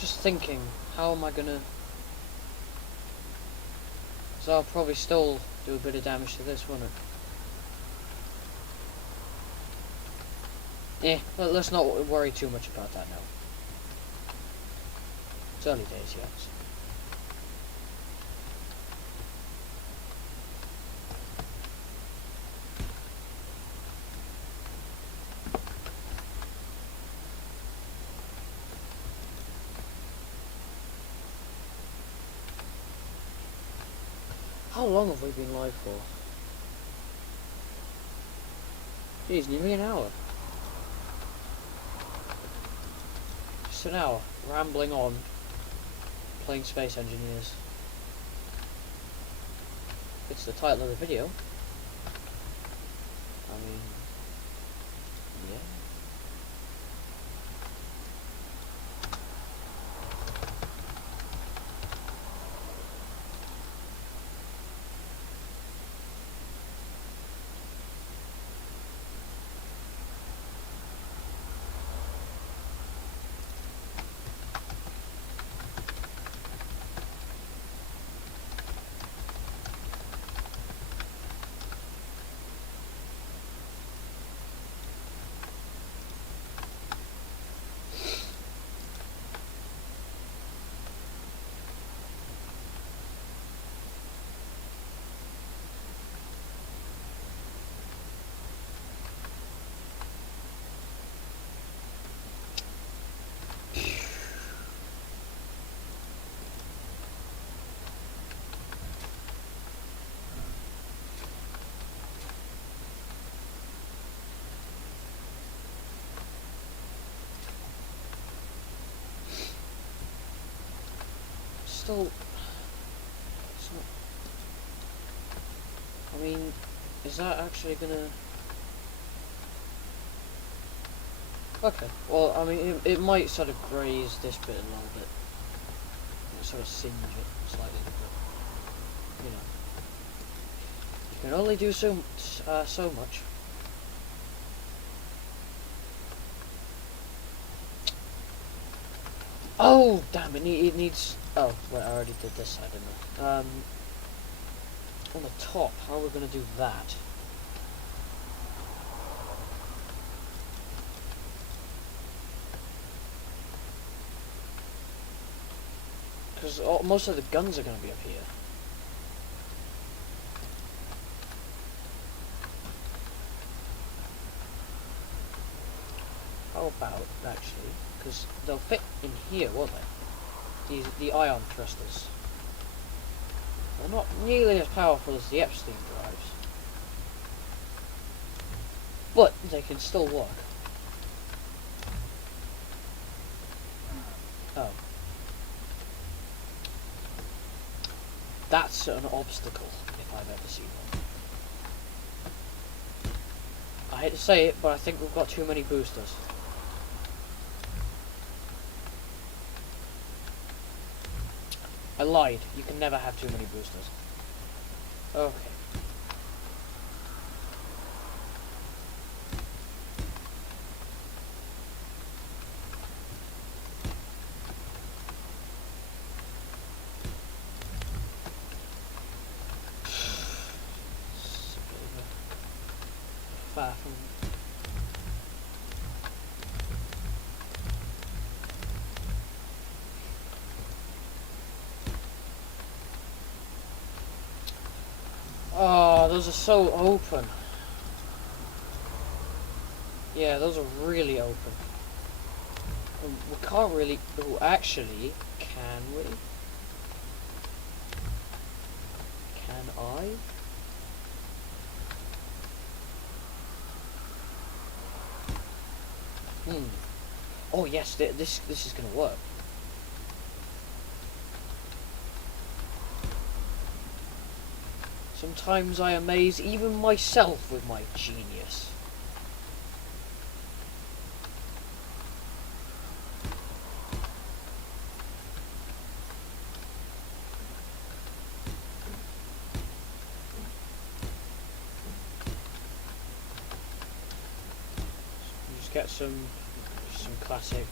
Just thinking, how am I gonna... So I'll probably still do a bit of damage to this, won't it? Yeah, well, let's not worry too much about that now. It's early days yet. How long have we been live for? Jeez, nearly an hour. Just an hour, rambling on, playing Space Engineers. It's the title of the video. I mean, yeah. Still, it's not, I mean, is that actually gonna... Okay, well, I mean, it might sort of graze this bit a little bit. sort of singe it slightly, but you know, you can only do so much. Oh damn! It needs. Oh wait, I already did this side, didn't I? On the top, how are we gonna do that? Because most of the guns are going to be up here. How about, actually, because they'll fit in here, won't they? The ion thrusters. They're not nearly as powerful as the Epstein drives. But they can still work. Oh. That's an obstacle, if I've ever seen one. I hate to say it, but I think we've got too many boosters. I lied. You can never have too many boosters. Okay. Far from. Oh, those are so open. Yeah, those are really open. We can't really. Oh, actually, can we? Can I? Oh yes, this is gonna work. Sometimes I amaze even myself with my genius. Just get some classics.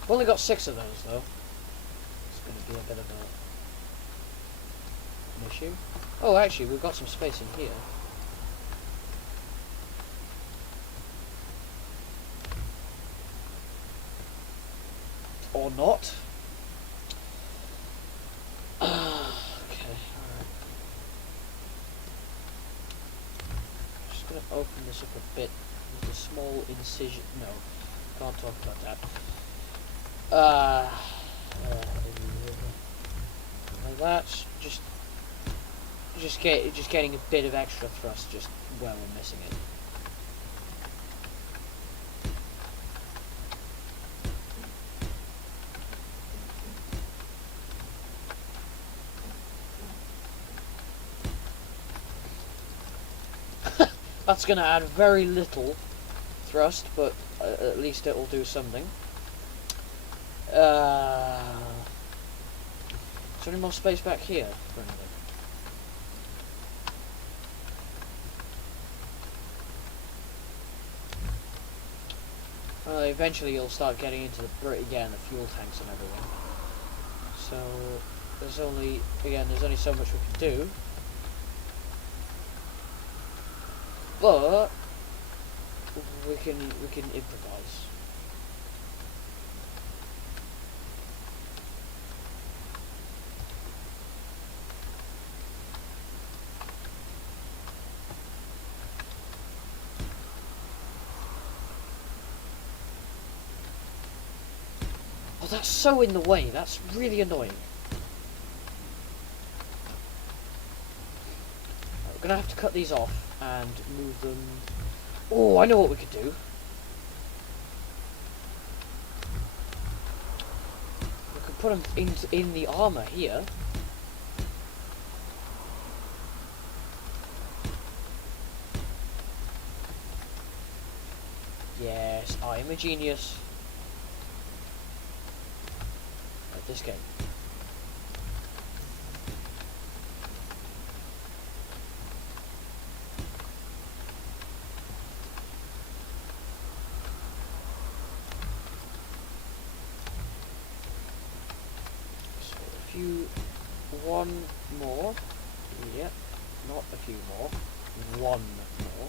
We've only got 6 of those though. It's going to be a bit of an issue. Oh, actually, we've got some space in here. Or not. Okay, alright. Just going to open this up a bit with a small incision. No, can't talk about that. Like that. Just getting a bit of extra thrust just where we're missing it. That's going to add very little thrust, but at least it will do something. Is there any more space back here for anything? Well, eventually you'll start getting into the the fuel tanks and everything. So there's only so much we can do. But we can improvise. Oh, that's so in the way. That's really annoying. We're gonna have to cut these off and move them. Oh, I know what we could do. put them in the armor here. Yes, I am a genius at this game. One more. Yep, not a few more. One more.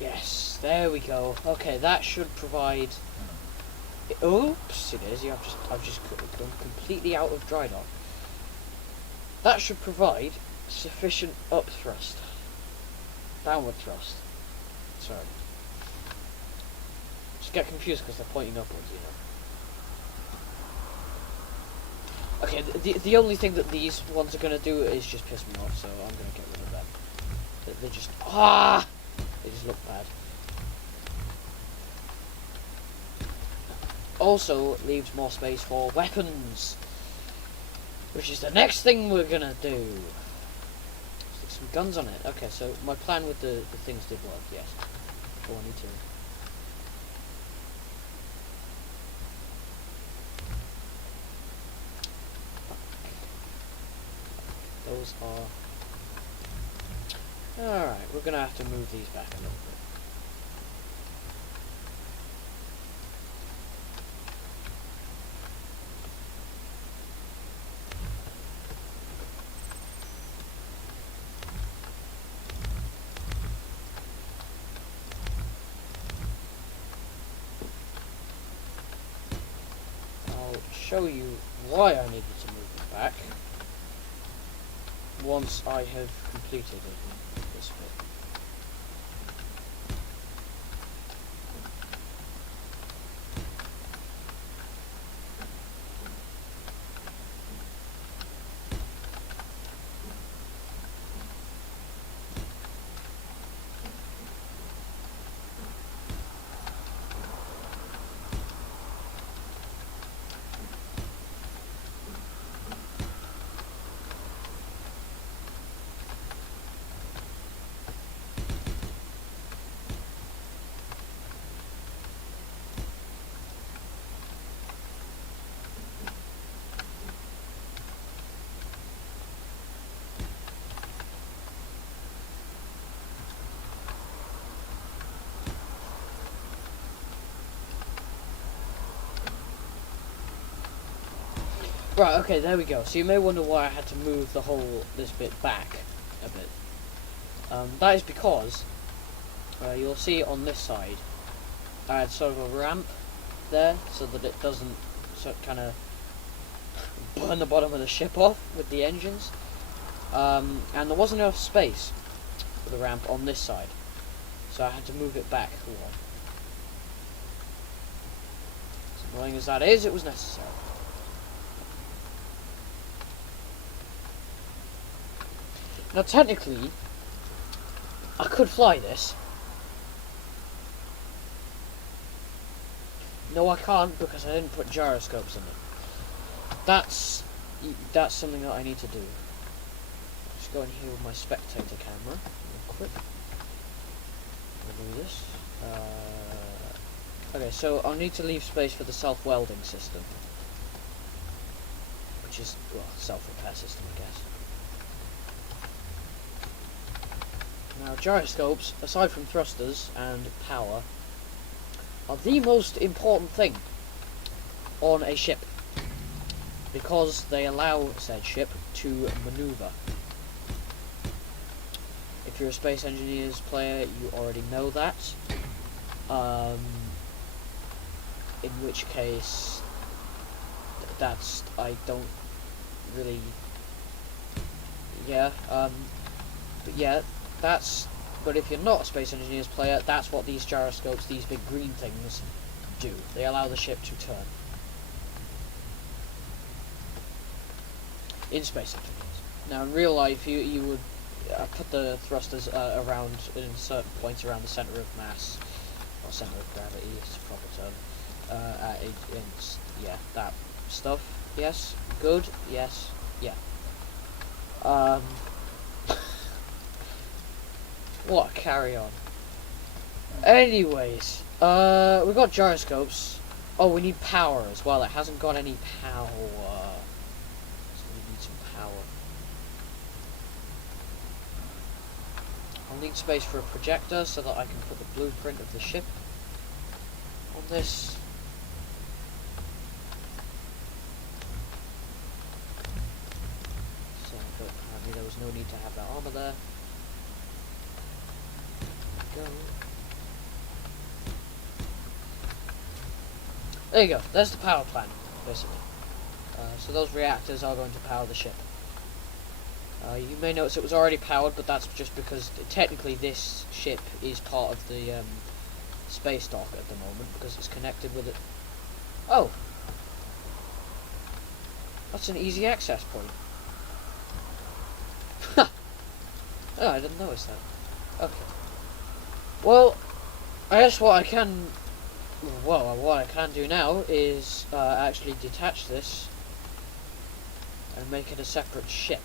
Yes, there we go. Okay, that should provide. Oops, it is. Yeah, I've just gone completely out of dry dock. That should provide sufficient up thrust, downward thrust. Sorry, just get confused because they're pointing upwards, you know. Okay, the only thing that these ones are gonna do is just piss me off, so I'm gonna get rid of them. They just they just look bad. Also leaves more space for weapons, which is the next thing we're gonna do. Stick some guns on it. Okay, so my plan with the things did work, yes. Oh, I need to. Those are... Alright, we're gonna have to move these back a little bit. Show you why I needed to move it back once I have completed this bit. Right, okay, there we go. So you may wonder why I had to move this bit back a bit. That is because you'll see on this side I had sort of a ramp there so that it doesn't kind of burn the bottom of the ship off with the engines. And there wasn't enough space for the ramp on this side, so I had to move it back a lot. As annoying as that is, it was necessary. Now technically, I could fly this. No, I can't because I didn't put gyroscopes in it. That's something that I need to do. Just go in here with my spectator camera real quick. I'll do this. Okay, so I'll need to leave space for the self-welding system, which is, well, self-repair system, I guess. Now, gyroscopes, aside from thrusters and power, are the most important thing on a ship, because they allow said ship to maneuver. If you're a Space Engineers player, you already know that. In which case, I don't really Yeah, but yeah, that's... But if you're not a Space Engineers player, that's what these gyroscopes, these big green things, do. They allow the ship to turn. In Space Engineers. Now, in real life, you would put the thrusters around, in certain points around the centre of mass, or centre of gravity, it's a proper term. Yeah, that stuff. Yes. Good. Yes. Yeah. What? Carry on. Anyways, we got gyroscopes. Oh, we need power as well. It hasn't got any power. So we need some power. I'll need space for a projector so that I can put the blueprint of the ship on this. So, but apparently there was no need to have that armor there. Go. There you go. There's the power plant, basically. So those reactors are going to power the ship. You may notice it was already powered, but that's just because technically this ship is part of the space dock at the moment because it's connected with it. Oh, that's an easy access point. Oh, I didn't notice that. Okay. Well, I guess what I can do now is actually detach this and make it a separate ship.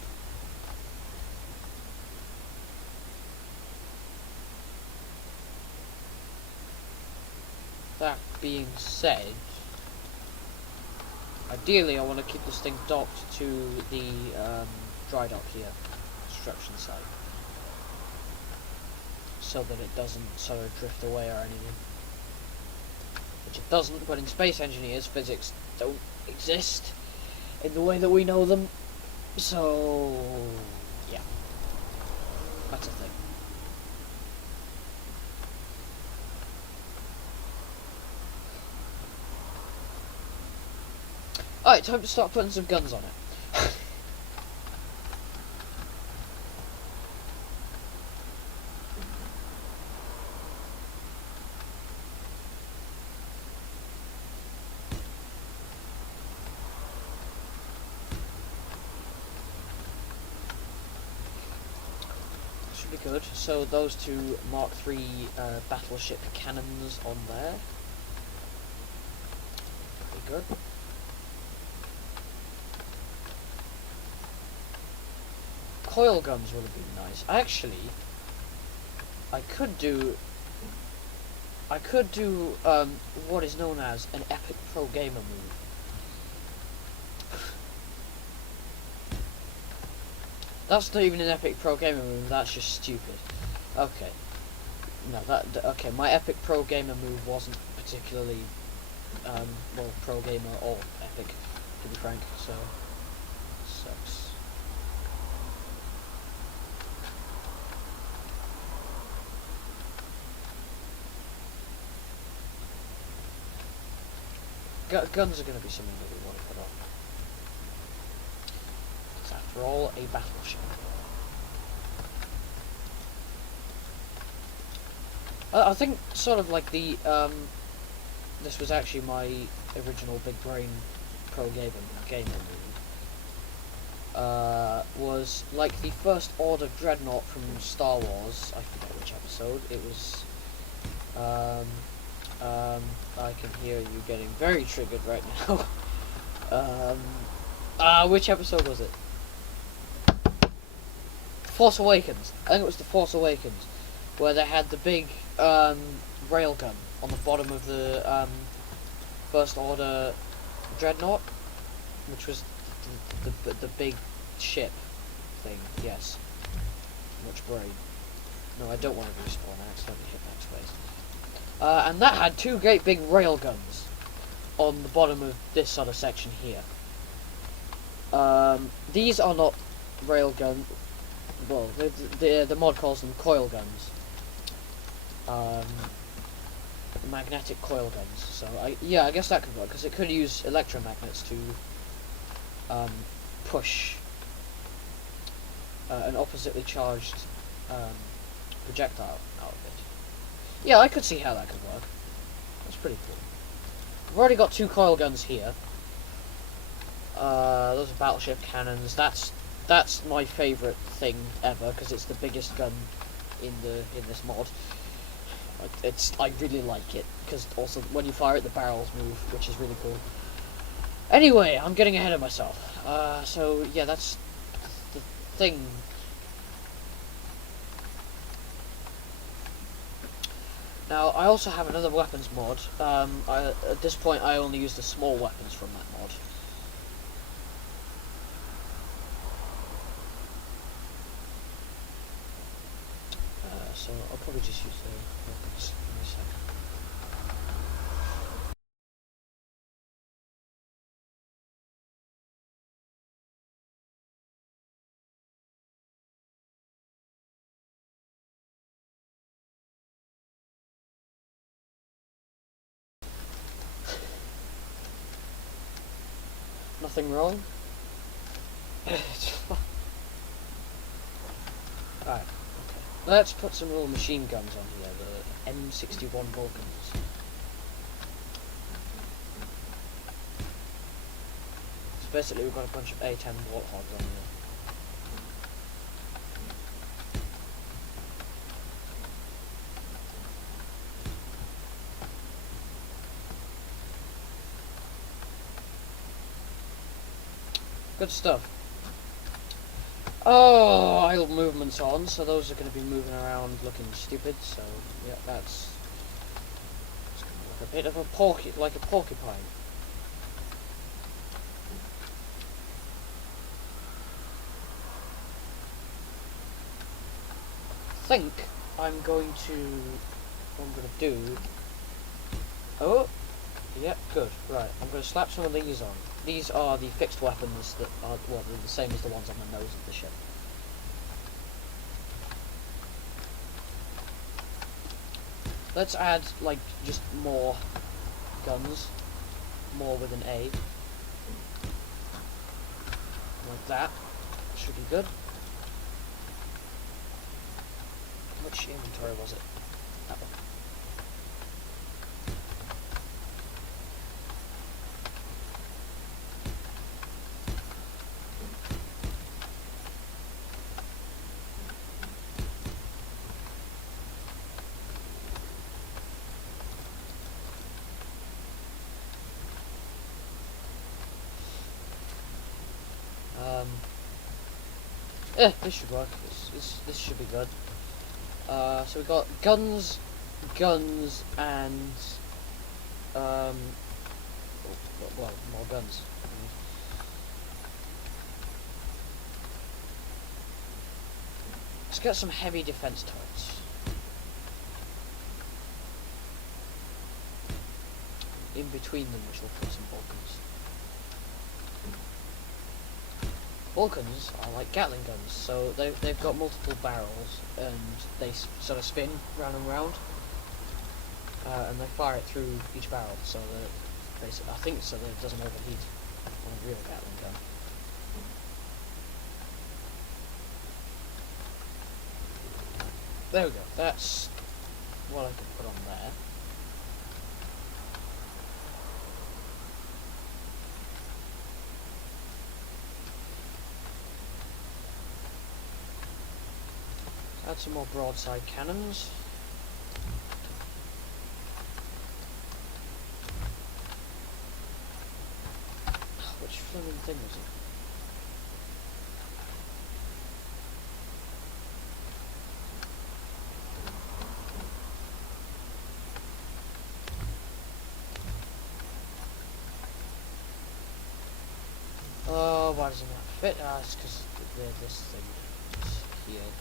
That being said, ideally I want to keep this thing docked to the dry dock here, construction site, so that it doesn't sort of drift away or anything. Which it doesn't, but in Space Engineers, physics don't exist in the way that we know them. So, yeah. That's a thing. Alright, time to start putting some guns on it. Should be good. So those two Mark III battleship cannons on there. Pretty good. Coil guns would have been nice. Actually, I could do what is known as an epic pro gamer move. That's not even an epic pro gamer move, that's just stupid. Okay. No, okay, my epic pro gamer move wasn't particularly well, pro gamer or epic, to be frank, so sucks. Guns are going to be something that we want to put on. It's after all a battleship. I think sort of like the this was actually my original big brain pro gamer move. Was like the First Order Dreadnought from Star Wars. I forget which episode it was. I can hear you getting very triggered right now. Which episode was it? Force Awakens. I think it was the Force Awakens, where they had the big railgun on the bottom of the First Order Dreadnought, which was the big ship thing. Yes. Much brain. No, I don't want to respawn. I accidentally hit backspace. And that had two great big rail guns on the bottom of this sort of section here. These are not rail gun. Well, the mod calls them coil guns. Magnetic coil guns. So yeah, I guess that could work because it could use electromagnets to push an oppositely charged projectile out of it. Yeah, I could see how that could work. That's pretty cool. We've already got 2 coil guns here. Those are battleship cannons. That's my favourite thing ever because it's the biggest gun in this mod. I really like it because also when you fire it, the barrels move, which is really cool. Anyway, I'm getting ahead of myself. So yeah, that's the thing. Now, I also have another weapons mod. At this point, I only use the small weapons from that mod. So I'll probably just use the weapons in a second. Nothing wrong? Alright, okay. Let's put some little machine guns on here, the M61 Vulcans. So basically we've got a bunch of A10 Warthogs on here. Good stuff. Oh, idle movement's on, so those are going to be moving around looking stupid, so yeah, that's like a bit of a porcupine. I think I'm going to, what I'm going to do, oh, yeah, good, right, I'm going to slap some of these on. These are the fixed weapons that are, well, they're the same as the ones on the nose of the ship. Let's add, like, just more guns. More with an A. Like that. Should be good. Which inventory was it? That one. This should work. This should be good. So we've got guns, and well, more guns. Let's get some heavy defense turrets. In between them, which will put some Vulcans. Vulcans are like Gatling guns, so they've got multiple barrels, and they sort of spin round and round, and they fire it through each barrel, so that basically, I think so that it doesn't overheat on a real Gatling gun. There we go. That's what I can put on there. Add some more broadside cannons. Which flipping thing was it? Oh, why doesn't that fit? Ah, it's because this thing is here.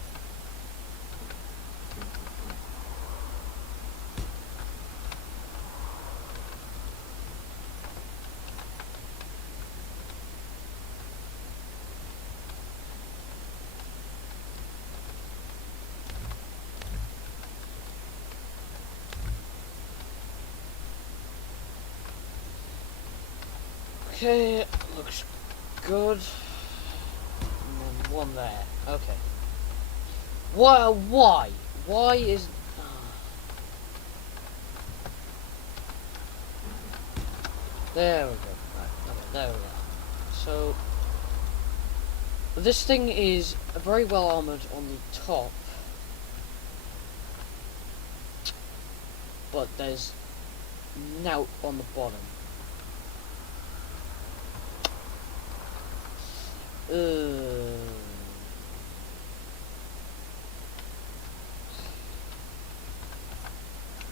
Okay, looks good. And then one there. Okay. Well, why? Why is... There we go. Right, okay, there we go. So, this thing is very well armoured on the top, but there's nout on the bottom.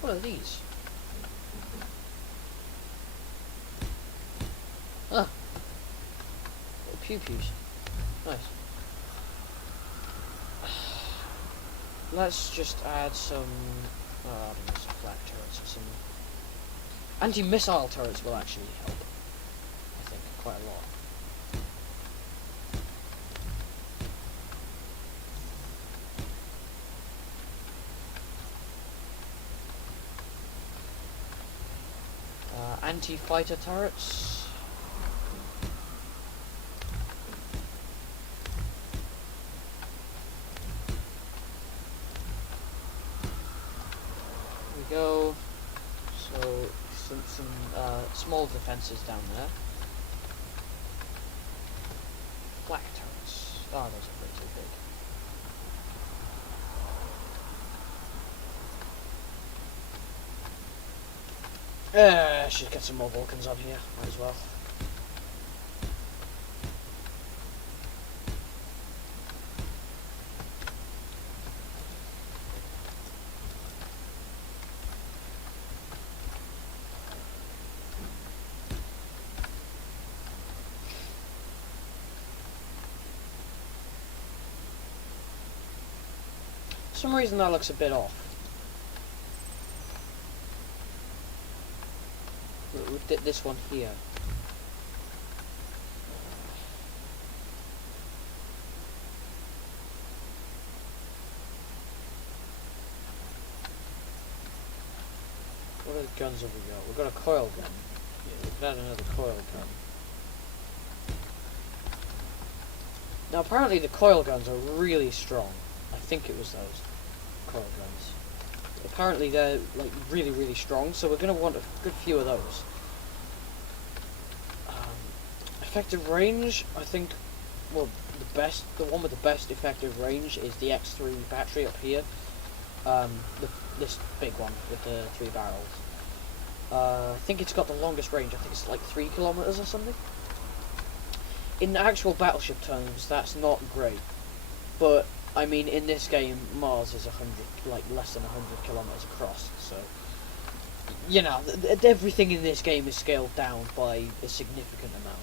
What are these? Ah, little pew-pews. Nice. Let's just add some, I don't know, some flak turrets or some... Anti-missile turrets will actually help, I think, quite a lot. Anti-fighter turrets. There we go. So some small defenses down there. Flak turrets. Oh, those are way too big. I should get some more Vulcans on here, might as well. For some reason that looks a bit off. With this one here. What are the guns have we got? We've got a coil gun. Yeah, we've got another coil gun. Now apparently the coil guns are really strong. I think it was those coil guns. Apparently they're like really, really strong, so we're going to want a good few of those. Effective range, I think, well, the one with the best effective range is the X3 battery up here. This big one with the 3 barrels. I think it's got the longest range. I think it's like 3 kilometers or something. In actual battleship terms, that's not great, but I mean, in this game, Mars is less than 100 kilometers across, so, you know, everything in this game is scaled down by a significant amount.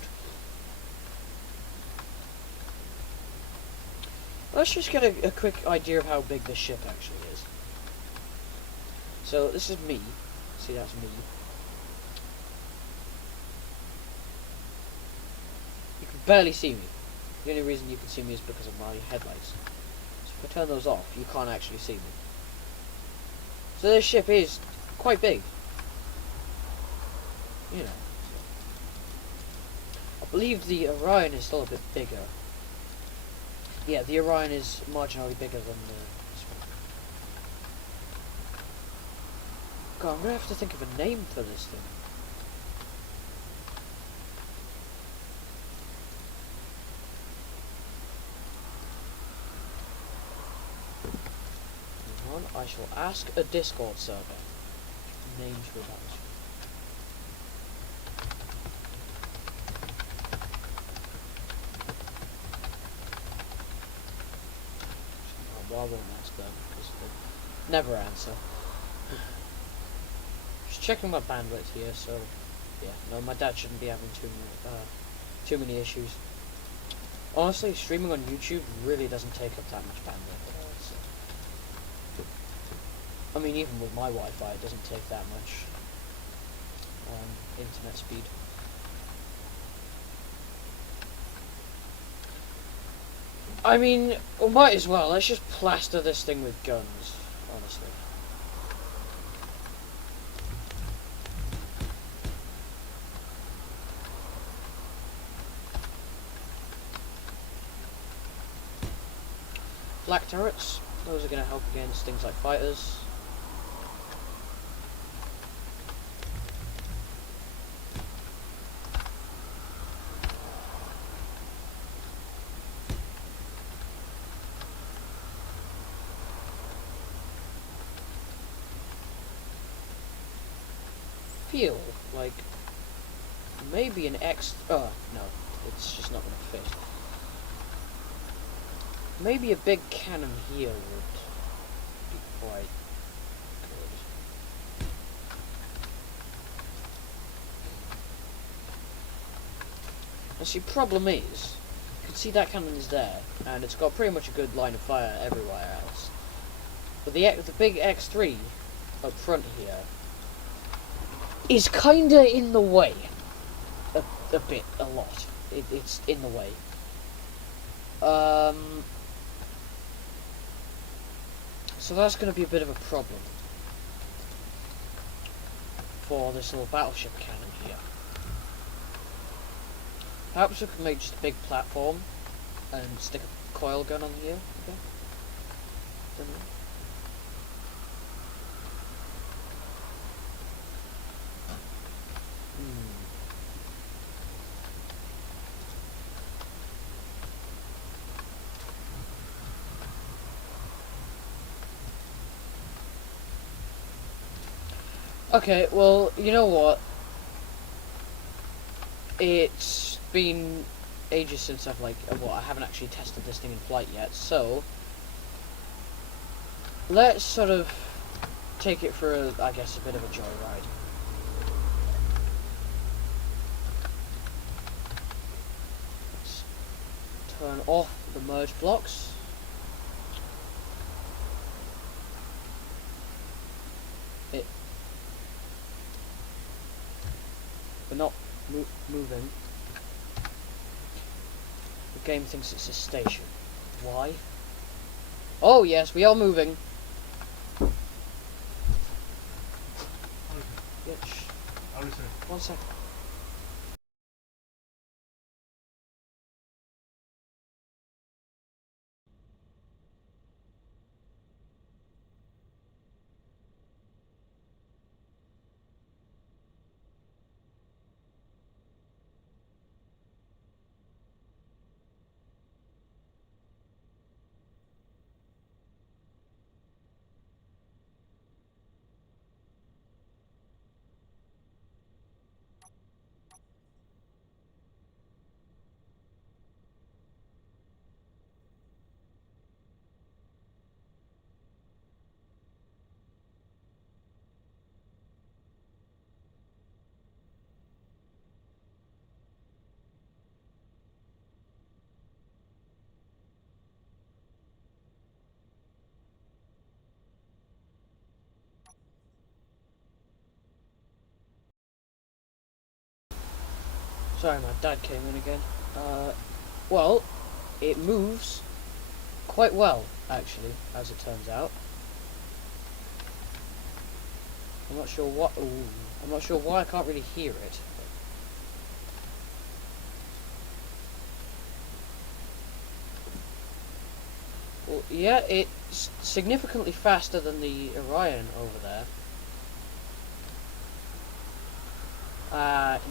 Let's just get a quick idea of how big this ship actually is. So, this is me. See, that's me. You can barely see me. The only reason you can see me is because of my headlights. If I turn those off, you can't actually see me. So this ship is quite big. You know. I believe the Orion is still a bit bigger. Yeah, the Orion is marginally bigger than the... God, I'm going to have to think of a name for this thing. I shall ask a Discord server. Names for that. Well, I won't ask them because they never answer. Just checking my bandwidth here, so yeah, no, my dad shouldn't be having too many issues. Honestly, streaming on YouTube really doesn't take up that much bandwidth. I mean, even with my Wi-Fi, it doesn't take that much internet speed. I mean, we might as well. Let's just plaster this thing with guns, honestly. flak turrets. Those are going to help against things like fighters. Feel like maybe an X. Oh no, it's just not going to fit. Maybe a big cannon here would be quite good. And see, problem is, you can see that cannon is there, and it's got pretty much a good line of fire everywhere else. But the big X3 up front here is kinda in the way. A bit, a lot. It's in the way. So that's going to be a bit of a problem for this little battleship cannon here. Perhaps we could make just a big platform and stick a coil gun on here. Okay. Don't know. Okay, well, you know what? It's been ages since I've I haven't actually tested this thing in flight yet, so let's sort of take it for, I guess, a bit of a joyride. Let's turn off the merge blocks. We're not moving. The game thinks it's a station. Why? Oh yes, we are moving. Yeah, shh. 1 second. Sorry, my dad came in again. Well, it moves quite well, actually, as it turns out. I'm not sure what. Ooh, I'm not sure why I can't really hear it. Well, yeah, it's significantly faster than the Orion over there.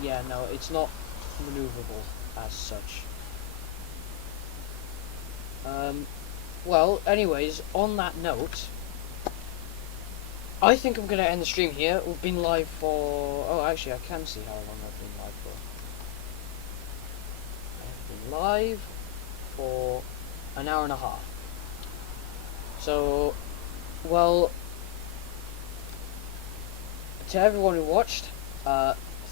Yeah, no, it's not maneuverable as such. Well, anyways, on that note, I think I'm going to end the stream here. We've been live for... Oh, actually, I can see how long I've been live for. I've been live for an hour and a half. So, well, to everyone who watched,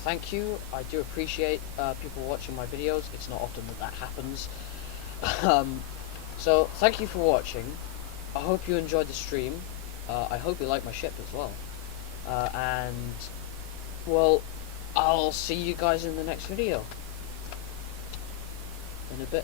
thank you. I do appreciate people watching my videos. It's not often that happens. So, thank you for watching. I hope you enjoyed the stream. I hope you like my ship as well. And, well, I'll see you guys in the next video. In a bit.